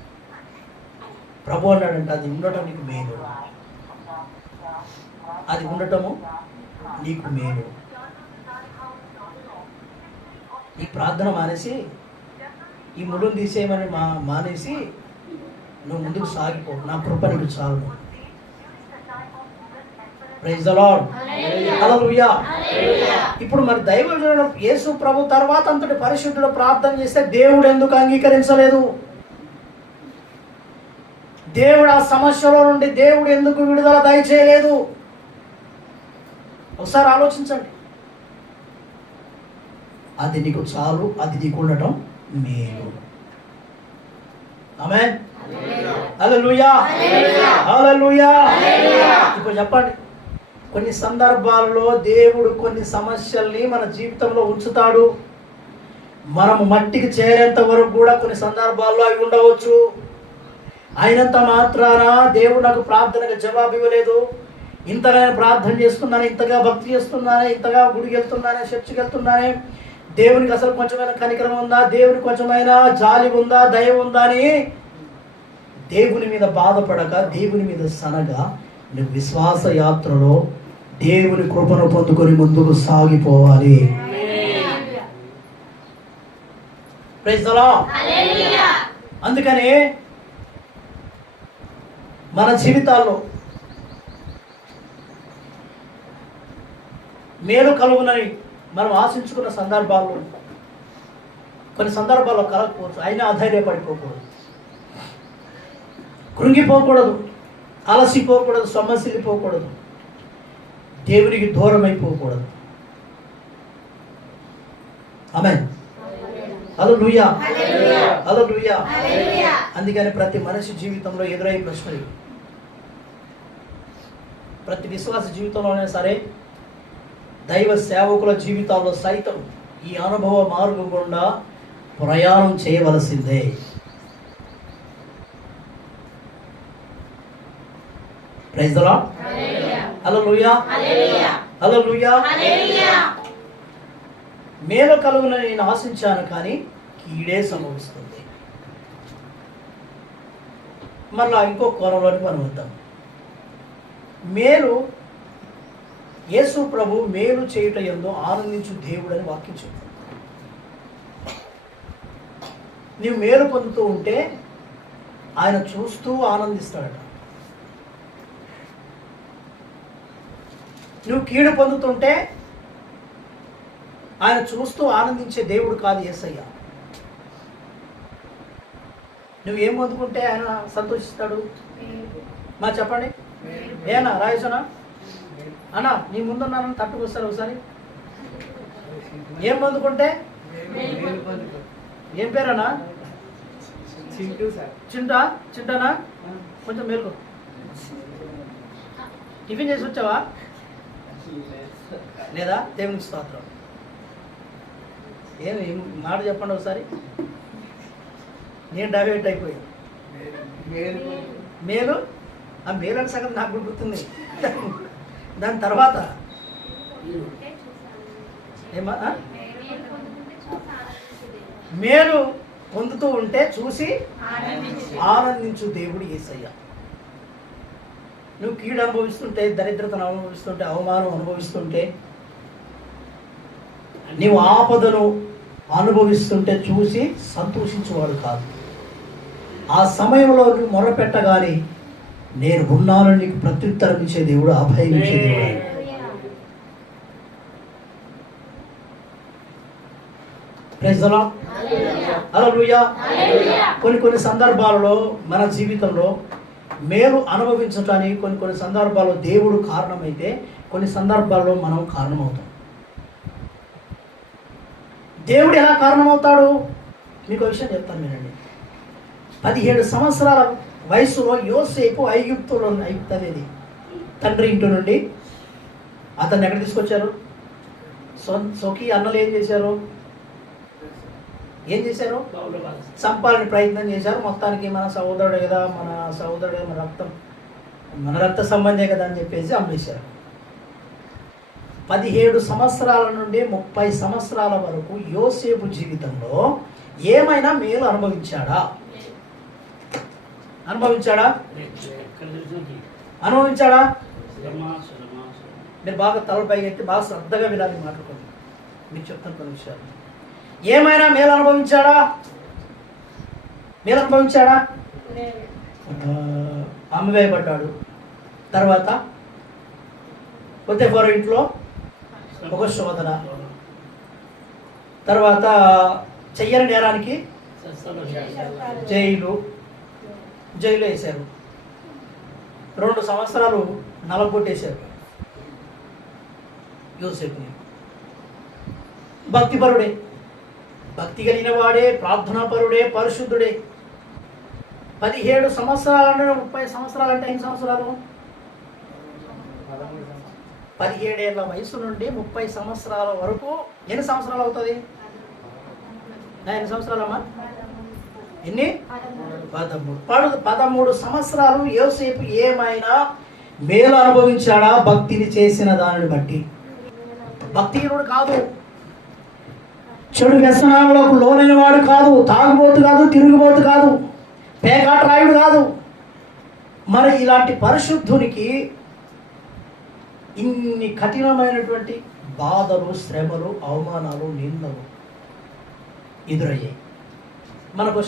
ప్రభు అన్నాడంటే అది ఉండటం నీకు మేలు, అది ఉండటము నీకు మేలు. ఈ ప్రార్థన మానేసి, ఈ ముళ్ళును తీసేయమని మానేసి నువ్వు ముందుకు సాగిపో, నా కృప నీకు చాలు. Praise the lord. హల్లెలూయా. ఇప్పుడు మరి దైవజనుడు యేసు ప్రభు తర్వాత అంతటి పరిశుద్ధుడు ప్రార్థన చేస్తే దేవుడు ఎందుకు అంగీకరించలేదు? దేవుడు ఆ సమస్యలో నుండి దేవుడు ఎందుకు విడుదల దయచేయలేదు? ఒకసారి ఆలోచించండి. అది నీకు చాలు, అది నీకు ఉండటం మేలు. ఆమేన్. హల్లెలూయా. హల్లెలూయా. ఇప్పుడు చెప్పండి, కొన్ని సందర్భాల్లో దేవుడు కొన్ని సమస్యల్ని మన జీవితంలో ఉంచుతాడు. మనము మట్టికి చేరేంత వరకు కూడా కొన్ని సందర్భాల్లో అవి ఉండవచ్చు. అయినంత మాత్రాన దేవుడు నాకు ప్రార్థనకు జవాబు ఇవ్వలేదు, ఇంతగా ప్రార్థన చేస్తున్నాను, ఇంతగా భక్తి చేస్తున్నాను, ఇంతగా గుడికి వెళ్తున్నాను, చర్చికి వెళ్తున్నాను, దేవునికి అసలు కొంచెమైనా కనికరం ఉందా, దేవునికి కొంచెమైనా జాలి ఉందా, దయ ఉందా అని దేవుని మీద బాధపడక, దేవుని మీద సనగా నువ్వు విశ్వాస యాత్రలో దేవుని కృపను పొందుకొని ముందుకు సాగిపోవాలి. Praise the lord. అందుకని మన జీవితాల్లో మేలు కలుగునని మనం ఆశించుకున్న సందర్భాల్లో కొన్ని సందర్భాల్లో కలగకపోవచ్చు. అయినా అధైర్యపడిపోకూడదు, కృంగిపోకూడదు, అలసిపోకూడదు, సొమ్మసిల్లిపోకూడదు, దేవునికి దూరం అయిపోకూడదు. ఆమేన్. హల్లెలూయా. హల్లెలూయా. అందుకని ప్రతి మనిషి జీవితంలో ఎదురయ్యే ప్రశ్నలు, ప్రతి విశ్వాస జీవితంలోనే సరే, దైవ సేవకుల జీవితాల్లో సైతం ఈ అనుభవ మార్గం గుండా ప్రయాణం చేయవలసిందే. Praise the lord. Hallelujah. Hallelujah. మేలు కలుగునని నేను ఆశించాను, కానీ కీడే సంభవిస్తుంది. మళ్ళా ఇంకో కోణంలోకి మనం వద్దాం. మేలు, యేసు ప్రభు మేలు చేయుట యందు ఆనందించు దేవుడు అని వాక్యం చెప్తాడు. నీవు మేలు పొందుతూ ఉంటే ఆయన చూస్తూ ఆనందిస్తాడట. నువ్వు కీడు పొందుతుంటే ఆయన చూస్తూ ఆనందించే దేవుడు కాదు యేసయ్య. నువ్వేం పొందుకుంటే ఆయన సంతోషిస్తాడు? మా చెప్పండి. ఏనా రాయసనా అన్నా, నీ ముందున్నానని తట్టుకొస్తారు ఒకసారి. ఏం పొందుకుంటే? ఏం పేరన్నా? చింటానా? కొంచెం మేలుకో. టిఫిన్ చేసి వచ్చావా లేదా? దేవునికి స్తోత్రం. ఏమి మాట చెప్పండి ఒకసారి. నేను డైవర్ట్ అయిపోయాను. మేలు, ఆ మేలు అనే సంగతి నాకు కూడా గుర్తుంది. దాని తర్వాత ఏమా? మేలు పొందుతూ ఉంటే చూసి ఆనందించు దేవుడు యేసయ్య. నువ్వు కీడు అనుభవిస్తుంటే, దరిద్రతను అనుభవిస్తుంటే, అవమానం అనుభవిస్తుంటే, నీవు ఆపదను అనుభవిస్తుంటే చూసి సంతోషించేవాడు కాదు. ఆ సమయంలో నువ్వు మొరపెట్టగానే నేను ఉన్నానని నీకు ప్రత్యుత్తరం ఇచ్చే దేవుడు, అభయం ఇచ్చే దేవుడు. Praise the lord. హల్లెలూయా. కొన్ని సందర్భాలలో మన జీవితంలో మేలు అనుభవించడానికి కొన్ని సందర్భాల్లో దేవుడు కారణమైతే, కొన్ని సందర్భాల్లో మనం కారణమవుతాం. దేవుడు ఎలా కారణమవుతాడు? మీకు విషయం చెప్తాను వినండి. 17 సంవత్సరాల వయసులో యోసేపు ఐగుప్తులో, ఐగుప్తు అనేది తండ్రి ఇంటి నుండి అతన్ని ఎక్కడ తీసుకొచ్చారు? సొకి అన్నలు ఏం చేశారు? చంపాలని ప్రయత్నం చేశారు. మొత్తానికి మన సహోదరుడే కదా, మన రక్త సంబంధే కదా అని చెప్పేసి అమ్మేశారు. 17 సంవత్సరాల నుండి 30 సంవత్సరాల వరకు యోసేపు జీవితంలో ఏమైనా మేలు అనుభవించాడా? మీరు బాగా తల పైకెత్తి బాగా శ్రద్ధగా వినాలి, మాట్లాడుకోండి. మీకు చెప్తాను కొన్ని విషయాలు. ఏమైనా మేలు అనుభవించాడా? అమ్మవేయబడ్డాడు. తర్వాత పొత్తెఫారు ఇంట్లో ఒక శోధన, తర్వాత చెయ్యని నేరానికి జైలు వేశారు. 2 సంవత్సరాలు నలగొట్టేశారు యోసేపుని. భక్తిపరుడే, భక్తి కలిగిన వాడే, ప్రార్థనాపరుడే, పరిశుద్ధుడే. 17 సంవత్సరాల నుండి 30 సంవత్సరాలు అంటే ఎన్ని సంవత్సరాలు? 17 ఏళ్ల వయసు నుండి 30 సంవత్సరాల వరకు ఎన్ని సంవత్సరాలు అవుతుంది? ఎన్ని సంవత్సరాలమ్మా? ఎన్ని? 13 సంవత్సరాలు యోసేపు ఏమైనా మేలు అనుభవించాడా? భక్తిని చేసిన దానిని బట్టి. భక్తిహీనుడు కాదు, చెడు వ్యసనాలకు లోనైన వాడు కాదు, తాగుబోతు కాదు, తిరుగుబోతు కాదు, పేకాటరాయుడు కాదు. మరి ఇలాంటి పరిశుద్ధునికి ఇన్ని కఠినమైనటువంటి బాధలు, శ్రమలు, అవమానాలు, నిందలు ఎదురయ్యాయి. మనకు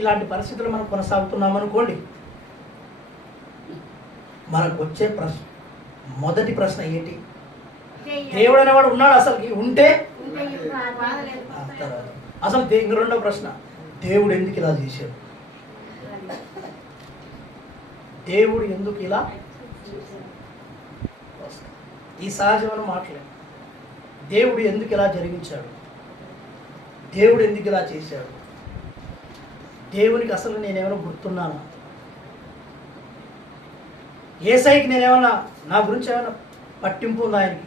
ఇలాంటి పరిస్థితులు మనం కొనసాగుతున్నాం అనుకోండి, మనకు వచ్చే మొదటి ప్రశ్న ఏంటి? దేవుడు అనేవాడు ఉన్నాడు అసలు? ఉంటే అసలు రెండో ప్రశ్న, దేవుడు ఎందుకు ఇలా చేశాడు? దేవుడు ఎందుకు ఇలా? ఈ సహజమైన మాటలే. దేవుడు ఎందుకు ఇలా జరిగించాడు? దేవుడు ఎందుకు ఇలా చేశాడు? దేవునికి అసలు నేనేమైనా గుర్తున్నానా? యేసయ్యకి నేనేమన్నా, నా గురించి ఏమైనా పట్టింపు ఉందా ఆయనకి?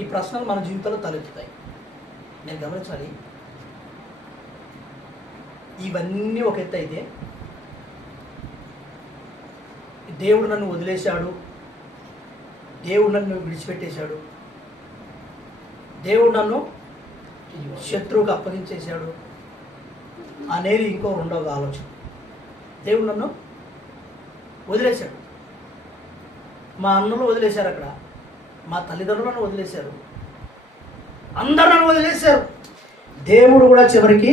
ఈ ప్రశ్నలు మన జీవితంలో తలెత్తుతాయి. నేను గమనించాలి. ఇవన్నీ ఒక ఎత్తు అయితే, దేవుడు నన్ను వదిలేశాడు, దేవుడు నన్ను విడిచిపెట్టేశాడు, దేవుడు నన్ను శత్రువుకు అప్పగించేశాడు అనేది ఇంకో రెండవ ఆలోచన. దేవుడు నన్ను వదిలేశాడు, మా అన్నలు వదిలేశారు, అక్కడ మా తల్లిదండ్రులను వదిలేశారు, అందరూ నన్ను వదిలేశారు. దేవుడు కూడా చివరికి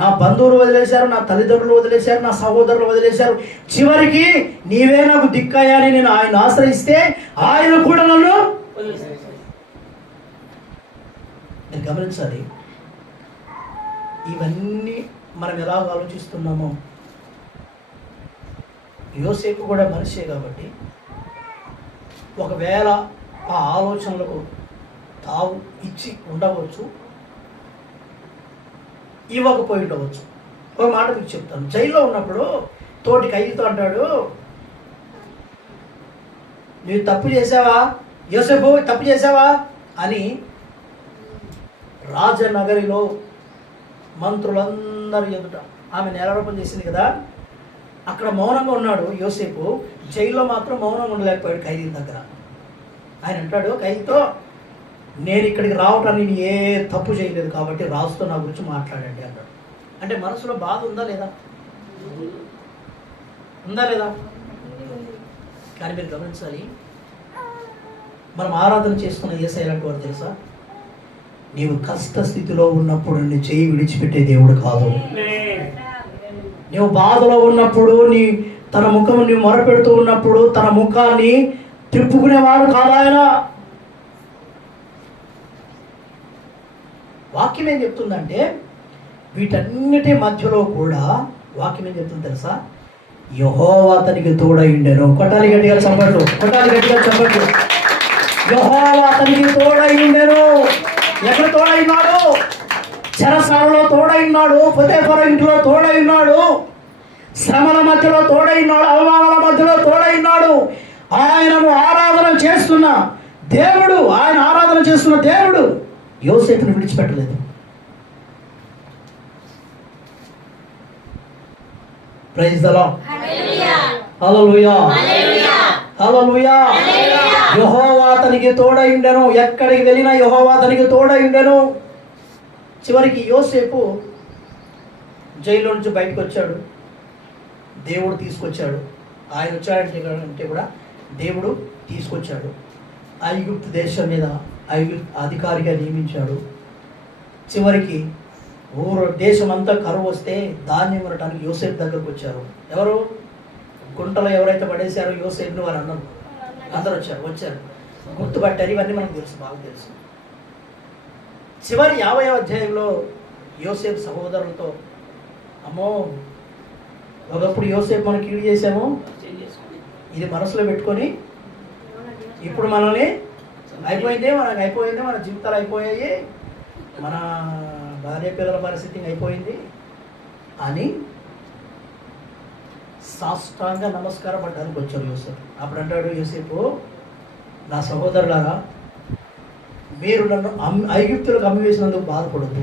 నా బంధువులు వదిలేశారు, నా తల్లిదండ్రులు వదిలేశారు, నా సహోదరులు వదిలేశారు. చివరికి నీవే నాకు దిక్కయ్యా అని నేను ఆయన ఆశ్రయిస్తే ఆయన కూడా నన్ను వదిలేశారు. మీరు గమనించాలి, ఇవన్నీ మనం ఎలా ఆలోచిస్తున్నామో. యోసేపు కూడా మనిషే కాబట్టి ఒకవేళ ఆ ఆలోచనలకు తావు ఇచ్చి ఉండవచ్చు, ఇవ్వకపోయి ఉండవచ్చు. ఒక మాట మీకు చెప్తాను. జైల్లో ఉన్నప్పుడు తోటి ఖైదీతో అంటాడు, నువ్వు తప్పు చేసావా యోసేపు, తప్పు చేసావా అని రాజనగరిలో మంత్రులందరూ ఎదుట ఆమె నేరారోపణ చేసింది కదా, అక్కడ మౌనంగా ఉన్నాడు యోసేపు. జైల్లో మాత్రం మౌనంగా ఉండలేకపోయాడు ఖైదీ దగ్గర. ఆయన అంటాడు ఖైదీతో, నేను ఇక్కడికి రావటానికి నేను ఏ తప్పు చేయలేదు కాబట్టి రాజుతో నా గురించి మాట్లాడండి అన్నాడు. అంటే మనసులో బాధ ఉందా లేదా? ఉందా లేదా? కానీ మీరు గమనించాలి, మనం ఆరాధన చేస్తున్న యేసయ్య ఎలాంటి వాడు తెలుసా? నీవు కష్ట స్థితిలో ఉన్నప్పుడు నీ చేయి విడిచిపెట్టే దేవుడు కాదు. నీవు బాధలో ఉన్నప్పుడు తన ముఖం నీవు మొరపెడుతూ ఉన్నప్పుడు తన ముఖాన్ని తిప్పుకునేవాడు కాదు ఆయన. వాక్యం ఏం చెప్తుందంటే, వీటన్నిటి మధ్యలో కూడా వాక్యం ఏం చెప్తుంది తెలుసా? యెహోవా అతనికి తోడైండెను. కొట్టాలి గట్టిగా చప్పట్లు, కొట్టాలి గట్టిగా చప్పట్లు. యెహోవా అతనికి తోడైండెను. ఎక్కడ తోడైనాడు? చెరసాలలో తోడైనాడు, పొతేఫర ఇంట్లో తోడైనాడు, శ్రమల మధ్యలో తోడైనాడు, అవమానాల మధ్యలో తోడైనాడు. ఆయనను ఆరాధన చేస్తున్న దేవుడు, ఆయన ఆరాధన చేస్తున్న దేవుడు యోసేపును విడిచిపెట్టలేదు. Praise the lord. Hallelujah, hallelujah. Yehova అతనికి తోడైండెను. ఎక్కడికి వెళ్ళినా యెహోవా అతనికి తోడైండెను. చివరికి యోసేపు జైల్లో నుంచి బయటకు వచ్చాడు, దేవుడు తీసుకొచ్చాడు. ఆయన వచ్చాడంటే కూడా దేవుడు తీసుకొచ్చాడు. ఐగుప్తు దేశం మీద అధికారిగా నియమించాడు. చివరికి దేశమంతా కరువు వస్తే ధాన్యం కొనడానికి యోసేపు దగ్గరకు వచ్చారు. ఎవరు? గుంటలో ఎవరైతే పడేశారో యోసేపుని వారు అన్నారు, అందరూ వచ్చారు, గుర్తుపట్టారు. ఇవన్నీ మనకు తెలుసు, బాగా తెలుసు. చివరి 50వ అధ్యాయంలో యోసేపు సహోదరులతో, అమ్మో ఒకప్పుడు యోసేపు మనకి కీడు చేసాము, ఇది మనసులో పెట్టుకొని ఇప్పుడు మనల్ని అయిపోయింది, మన జీవితాలు అయిపోయాయి, మన భార్య పిల్లల పరిస్థితి అయిపోయింది అని సాష్టాంగ నమస్కారం పడ్డానికి వచ్చాడు యోసేపు. అప్పుడు అంటాడు యోసేపు, నా సహోదరులారా, మీరు నన్ను ఐగుప్తులకు అమ్మివేసినందుకు బాధపడద్దు.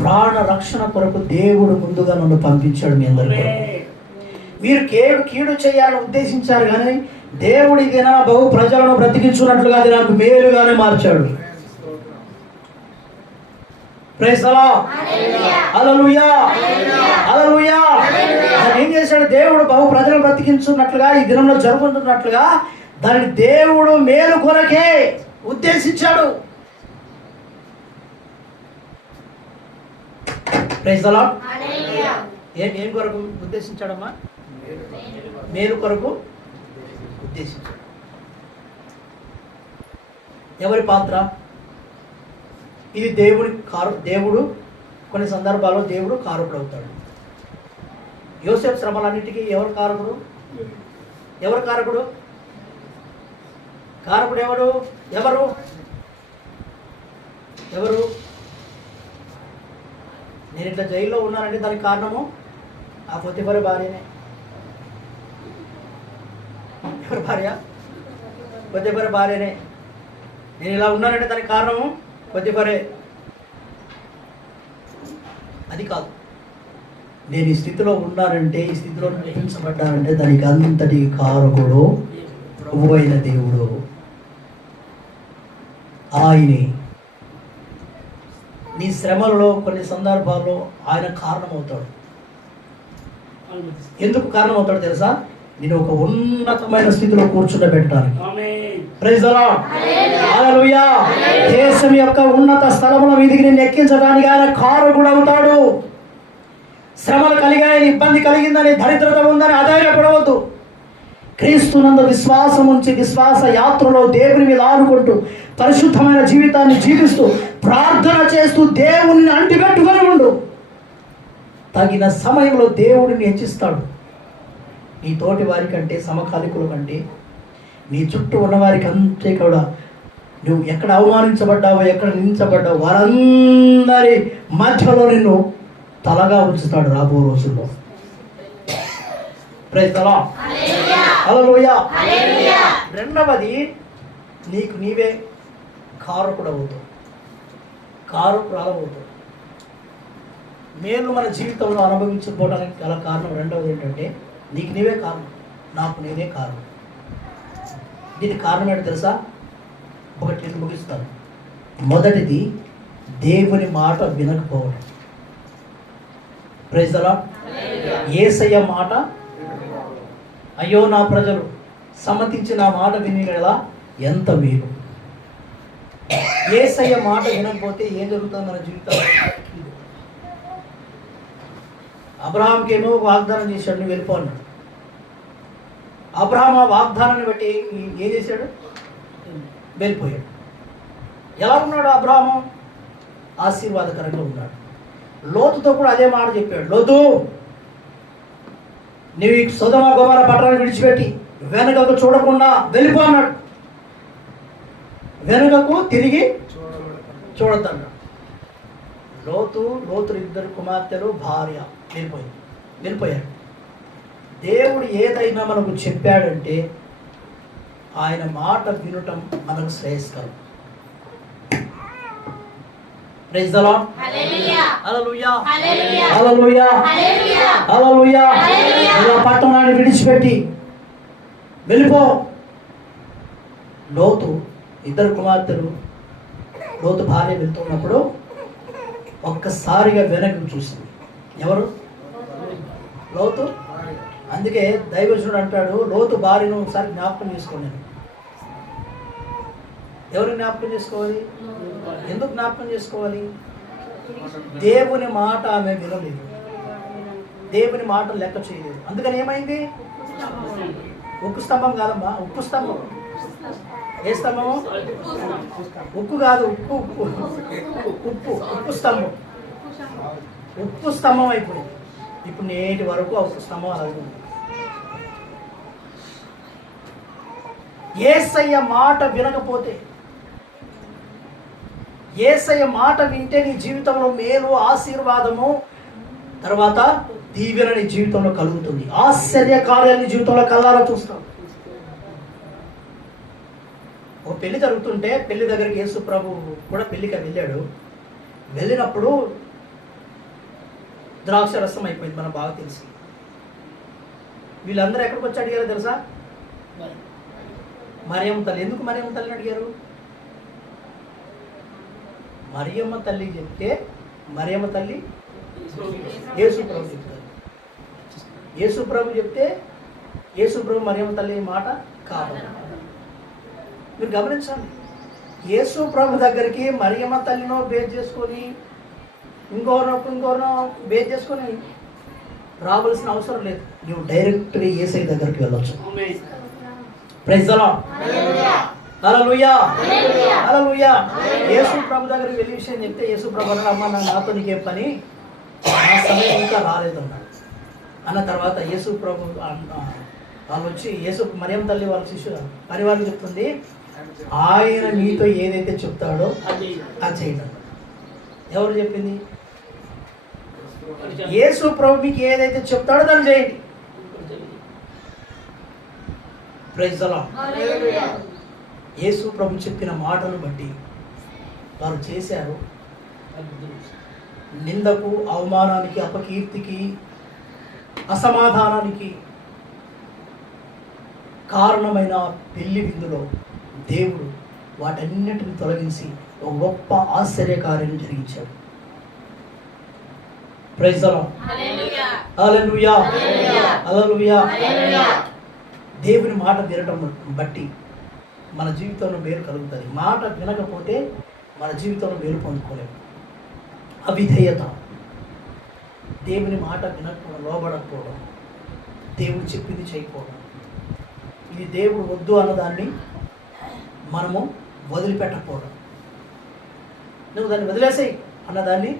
ప్రాణ రక్షణ కొరకు దేవుడు ముందుగా నన్ను పంపించాడు మీ అందరికీ. మీరు కీడు చేయాలని ఉద్దేశించారు, కానీ దేవుడు ఇదేనా బహు ప్రజలను బ్రతికించున్నట్లుగా అది నాకు మేలుగానే మార్చాడు. Praise the lord. Hallelujah, hallelujah. ఏం చేశాడు? దేవుడు బహు ప్రజలను బ్రతికించున్నట్లుగా, ఈ దినంలో జరుగుతున్నట్లుగా దాన్ని దేవుడు మేలు కొరకే ఉద్దేశించాడు. Praise the lord. ఏం కొరకు ఉద్దేశించాడమ్మా? మేలు కొరకు ఉద్దేశించాడు. ఎవరి పాత్ర ఇది? దేవుడు కొన్ని సందర్భాల్లో దేవుడు కారకుడు అవుతాడు. యోసేపు శ్రమలన్నిటికీ ఎవరు కారకుడు? కారకుడు ఎవరు? నేను ఇట్లా జైల్లో ఉన్నానంటే దానికి కారణము ఆ పొతిఫర భార్యనే. ఎవరి భార్య? పొతిఫర భార్యనే. నేను ఇలా ఉన్నానంటే దానికి కారణము పొతిఫరే. అది కాదు. నేను ఈ స్థితిలో ఉన్నానంటే, ఈ స్థితిలో నడిపించబడ్డానంటే దానికి అంతటి కారకుడు ప్రభు అయిన దేవుడు. ఆయనే నీ శ్రమలలో కొన్ని సందర్భాల్లో ఆయన కారణమవుతాడు. ఎందుకు కారణమవుతాడు తెలుసా? నేను ఒక ఉన్నతమైన స్థితిలో కూర్చుండబెట్టడానికి. Praise the lord. హల్లెలూయా. దేశం యొక్క ఉన్నత స్థలముల మీదికి నిన్ను ఎక్కించడానికి ఆయన కారకుడు అవుతాడు. శ్రమలు కలిగాయని, ఇబ్బంది కలిగిందని, దరిద్రత ఉందని అధైర్యపడవద్దు. క్రీస్తునందు విశ్వాసం ఉంచి విశ్వాస యాత్రలో దేవుని మీద ఆనుకుంటూ పరిశుద్ధమైన జీవితాన్ని జీవిస్తూ ప్రార్థన చేస్తూ దేవుని అంటిపెట్టుకొని ఉండు. తగిన సమయంలో దేవుడిని హెచ్చిస్తాడు. నీ తోటి వారి కంటే, సమకాలికుల కంటే, నీ చుట్టూ ఉన్నవారికి అంతే కూడా నువ్వు ఎక్కడ అవమానించబడ్డావో, ఎక్కడ నిందించబడ్డావో వారందరి మధ్యలో నిన్ను తలగా ఉంచుతాడు రాబో రోజుల్లో. Praise the lord. హల్లెలూయా. రెండవది, నీకు నీవే కారకుడవుతావు, కారకురాలవుతావు. మేలు మన జీవితంలో అనుభవించుకోవడానికి గల కారణం రెండవది ఏంటంటే, నీకు నీవే కారణం, నాకు నేనే కారణం. దీనికి కారణం ఏంటో తెలుసా? ఒకటి నేను ముగిస్తాను. మొదటిది, దేవుని మాట వినకపోవడం. Praise the lord. యేసయ్య మాట, అయ్యో నా ప్రజలు సమ్మతించి నా మాట విని కదా ఎంత వీలు. యేసయ్య మాట వినకపోతే ఏం జరుగుతుంది మన జీవితంలో? అబ్రహాంకి ఏమో వాగ్దానం చేశాడు, నువ్వు వెళ్ళిపో అన్నాడు. అబ్రహాం ఆ వాగ్దానాన్ని బట్టి ఏం చేశాడు? వెళ్ళిపోయాడు. ఎలా ఉన్నాడు అబ్రహాము? ఆశీర్వాదకరంగా ఉన్నాడు. లోతుతో కూడా అదే మాట చెప్పాడు. లోతు, నీవు సొదొమ గొమొర్రా పట్టణాన్ని విడిచిపెట్టి వెనుకకు చూడకుండా వెళ్ళిపో అన్నాడు. వెనుకకు తిరిగి చూడొద్దన్నాడు. లోతు ఇద్దరు కుమార్తెలు, భార్య వెళ్ళిపోయారు. దేవుడు ఏదైనా మనకు చెప్పాడంటే ఆయన మాట వినటం మనకు శ్రేయస్కరం. Praise the lord. Hallelujah. Hallelujah. Hallelujah. Hallelujah. ఇలా పట్టణాన్ని విడిచిపెట్టి వెళ్ళిపో. లోతు ఇద్దరు కుమార్తెలు, లోతు భార్య వెళ్తున్నప్పుడు ఒక్కసారిగా వెనక్కి చూసింది. ఎవరు? లోతు. అందుకే దైవజనుడు అంటాడు, లోతు భార్యను ఒకసారి జ్ఞాపకం చేసుకోండి. ఎవరు జ్ఞాపకం చేసుకోవాలి? ఎందుకు జ్ఞాపకం చేసుకోవాలి? దేవుని మాట ఆమె వినలేదు, దేవుని మాట లెక్క చేయలేదు. అందుకని ఏమైంది? ఉక్కు స్తంభం కాదమ్మా, ఉప్పు స్తంభం. ఏ స్తంభము? ఉక్కు కాదు, ఉప్పు స్తంభం. ఉప్పు స్తంభం అయిపోయింది. ఇప్పుడు నేటి వరకు ఆ ఉప్పు స్తంభం అలాగే. యేసయ్య మాట వినకపోతే, యేసయ్య మాట వింటే నీ జీవితంలో మేలు, ఆశీర్వాదము, తర్వాత దీవెన నీ జీవితంలో కలుగుతుంది. ఆశ్చర్య కార్యాలు నీ జీవితంలో కల్లారా చూస్తాం. ఒక పెళ్లి జరుగుతుంటే పెళ్లి దగ్గరికి యేసు ప్రభు కూడా పెళ్లికి వెళ్ళాడు. వెళ్ళినప్పుడు ద్రాక్ష రసం అయిపోయింది, మనకు బాగా తెలిసి. వీళ్ళందరూ ఎక్కడికి వచ్చి అడిగారు తెలుసా? మరియమ్మ తల్లి. ఎందుకు మరియమ్మ తల్లిని అడిగారు? మరియమ్మ తల్లి చెప్తే మరియమ్మ తల్లి యేసు ప్రభు చెప్తారు. యేసు ప్రభు చెప్తే యేసు ప్రభు మరియమ్మ తల్లి మాట కాదు. మీరు గమనించండి, యేసు ప్రభు దగ్గరికి మరియమ్మ తల్లినో బేస్ చేసుకొని ఇంకోనో బేస్ చేసుకొని రావాల్సిన అవసరం లేదు. నువ్వు డైరెక్ట్గా యేసయ్య దగ్గరికి వెళ్ళొచ్చు. Praise the lord. Hallelujah. Hallelujah. Yesu ప్రభు దగ్గరికి వెళ్ళి విషయం చెప్తే యేసు ప్రభు అన్నాడు, అమ్మ నాతో నీకేం పని, నా సమయం ఇంకా రాలేదన్నాడు. అన్న తర్వాత యేసు ప్రభు వాళ్ళు వచ్చి మరియమ్మ తల్లి వాళ్ళ శిష్యు పరివారం చెప్తుంది, ఆయన మీతో ఏదైతే చెప్తాడో అది చేయండి. ఎవరు చెప్పింది? యేసు ప్రభు మీకు ఏదైతే చెప్తాడో దాన్ని చేయండి. Praise the lord. యేసు ప్రభు చెప్పిన మాటను బట్టి వారు చేశారు. నిందకు, అవమానానికి, అపకీర్తికి అసమాధానానికి కారణమైన పెళ్లి విందులో దేవుడు వాటన్నిటిని తొలగించి ఒక గొప్ప ఆశ్చర్యకార్యం జరిగించాడు. Praise the lord. Hallelujah. Hallelujah. దేవుని మాట వినటం బట్టి మన జీవితంలో మేలు కలుగుతుంది. మాట వినకపోతే మన జీవితంలో మేలు పొందుకోలేము. అవిధేయత, దేవుని మాట వినకపోవడం, లోబడకపోవడం, దేవుడు చెప్పింది చేయకపోవడం, ఇది దేవుడు వద్దు అన్నదాన్ని మనము వదిలిపెట్టకపోవడం, నువ్వు దాన్ని వదిలేసేయి అన్నదాన్ని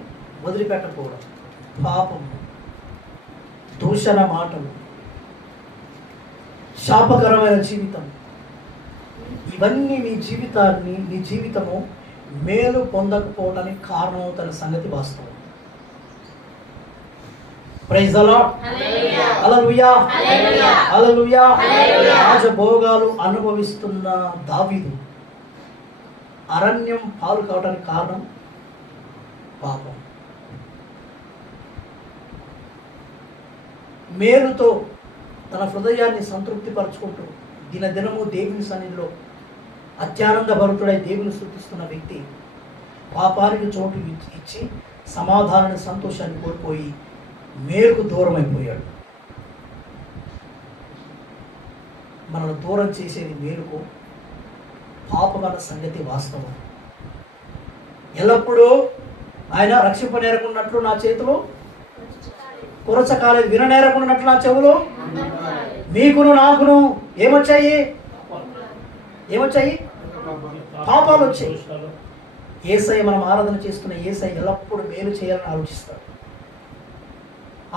వదిలిపెట్టకపోవడం, పాపము, దూషణ మాటలు, శాపకరమైన జీవితం, ఇవన్నీ నీ జీవితము మేలు పొందకపోవడానికి కారణమవుతున్న సంగతి వాస్తవం. Praise the lord. Hallelujah. Hallelujah. రాజభోగాలు అనుభవిస్తున్న దావీదు అరణ్యం పాలు కావడానికి కారణం పాపం. మేలుతో తన హృదయాన్ని సంతృప్తిపరచుకుంటూ దినదినము దేవుని సన్నిధిలో అత్యానంద భరితుడై దేవుని స్తుతిస్తున్న వ్యక్తి పాపానికి చోటు ఇచ్చి సమాధానాన్ని, సంతోషాన్ని కోల్పోయి మేలుకు దూరం అయిపోయాడు. మనల్ని దూరం చేసేది మేలుకు పాపమన్న సంగతి వాస్తవం. ఎల్లప్పుడూ ఆయన రక్షింపనేరకున్నట్లు నా చేతులు కురచకాలేదు, విననేరకున్నట్లు నా చెవులు, మీకును నాకును ఏమొచ్చాయి? పాపాలు వచ్చాయి. యేసయ్య మనం ఆరాధన చేస్తున్న యేసయ్య ఎల్లప్పుడూ మేలు చేయాలని ఆలోచిస్తాడు.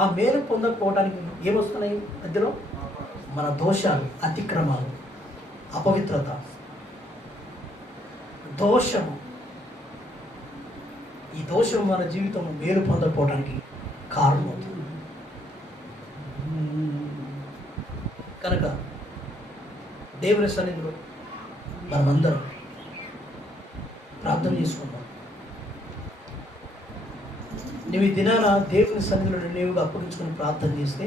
ఆ మేలు పొందకపోవడానికి ఏమొస్తున్నాయి? మధ్యలో మన దోషాలు, అతిక్రమాలు, అపవిత్రత, దోషము. ఈ దోషం మన జీవితం మేలు పొందకపోవడానికి కారణమవుతుంది. కనుక దేవుని సన్నిధిలో మనమందరం ప్రార్థన చేసుకుందాం. నువ్వు ఈ దినాన దేవుని సన్నిధిలో నిర్ణయంగా అప్పగించుకొని ప్రార్థన చేస్తే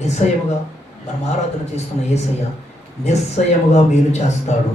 నిశ్చయముగా మనం ఆరాధన చేస్తున్న యేసయ్య నిశ్చయముగా మేలు చేస్తాడు.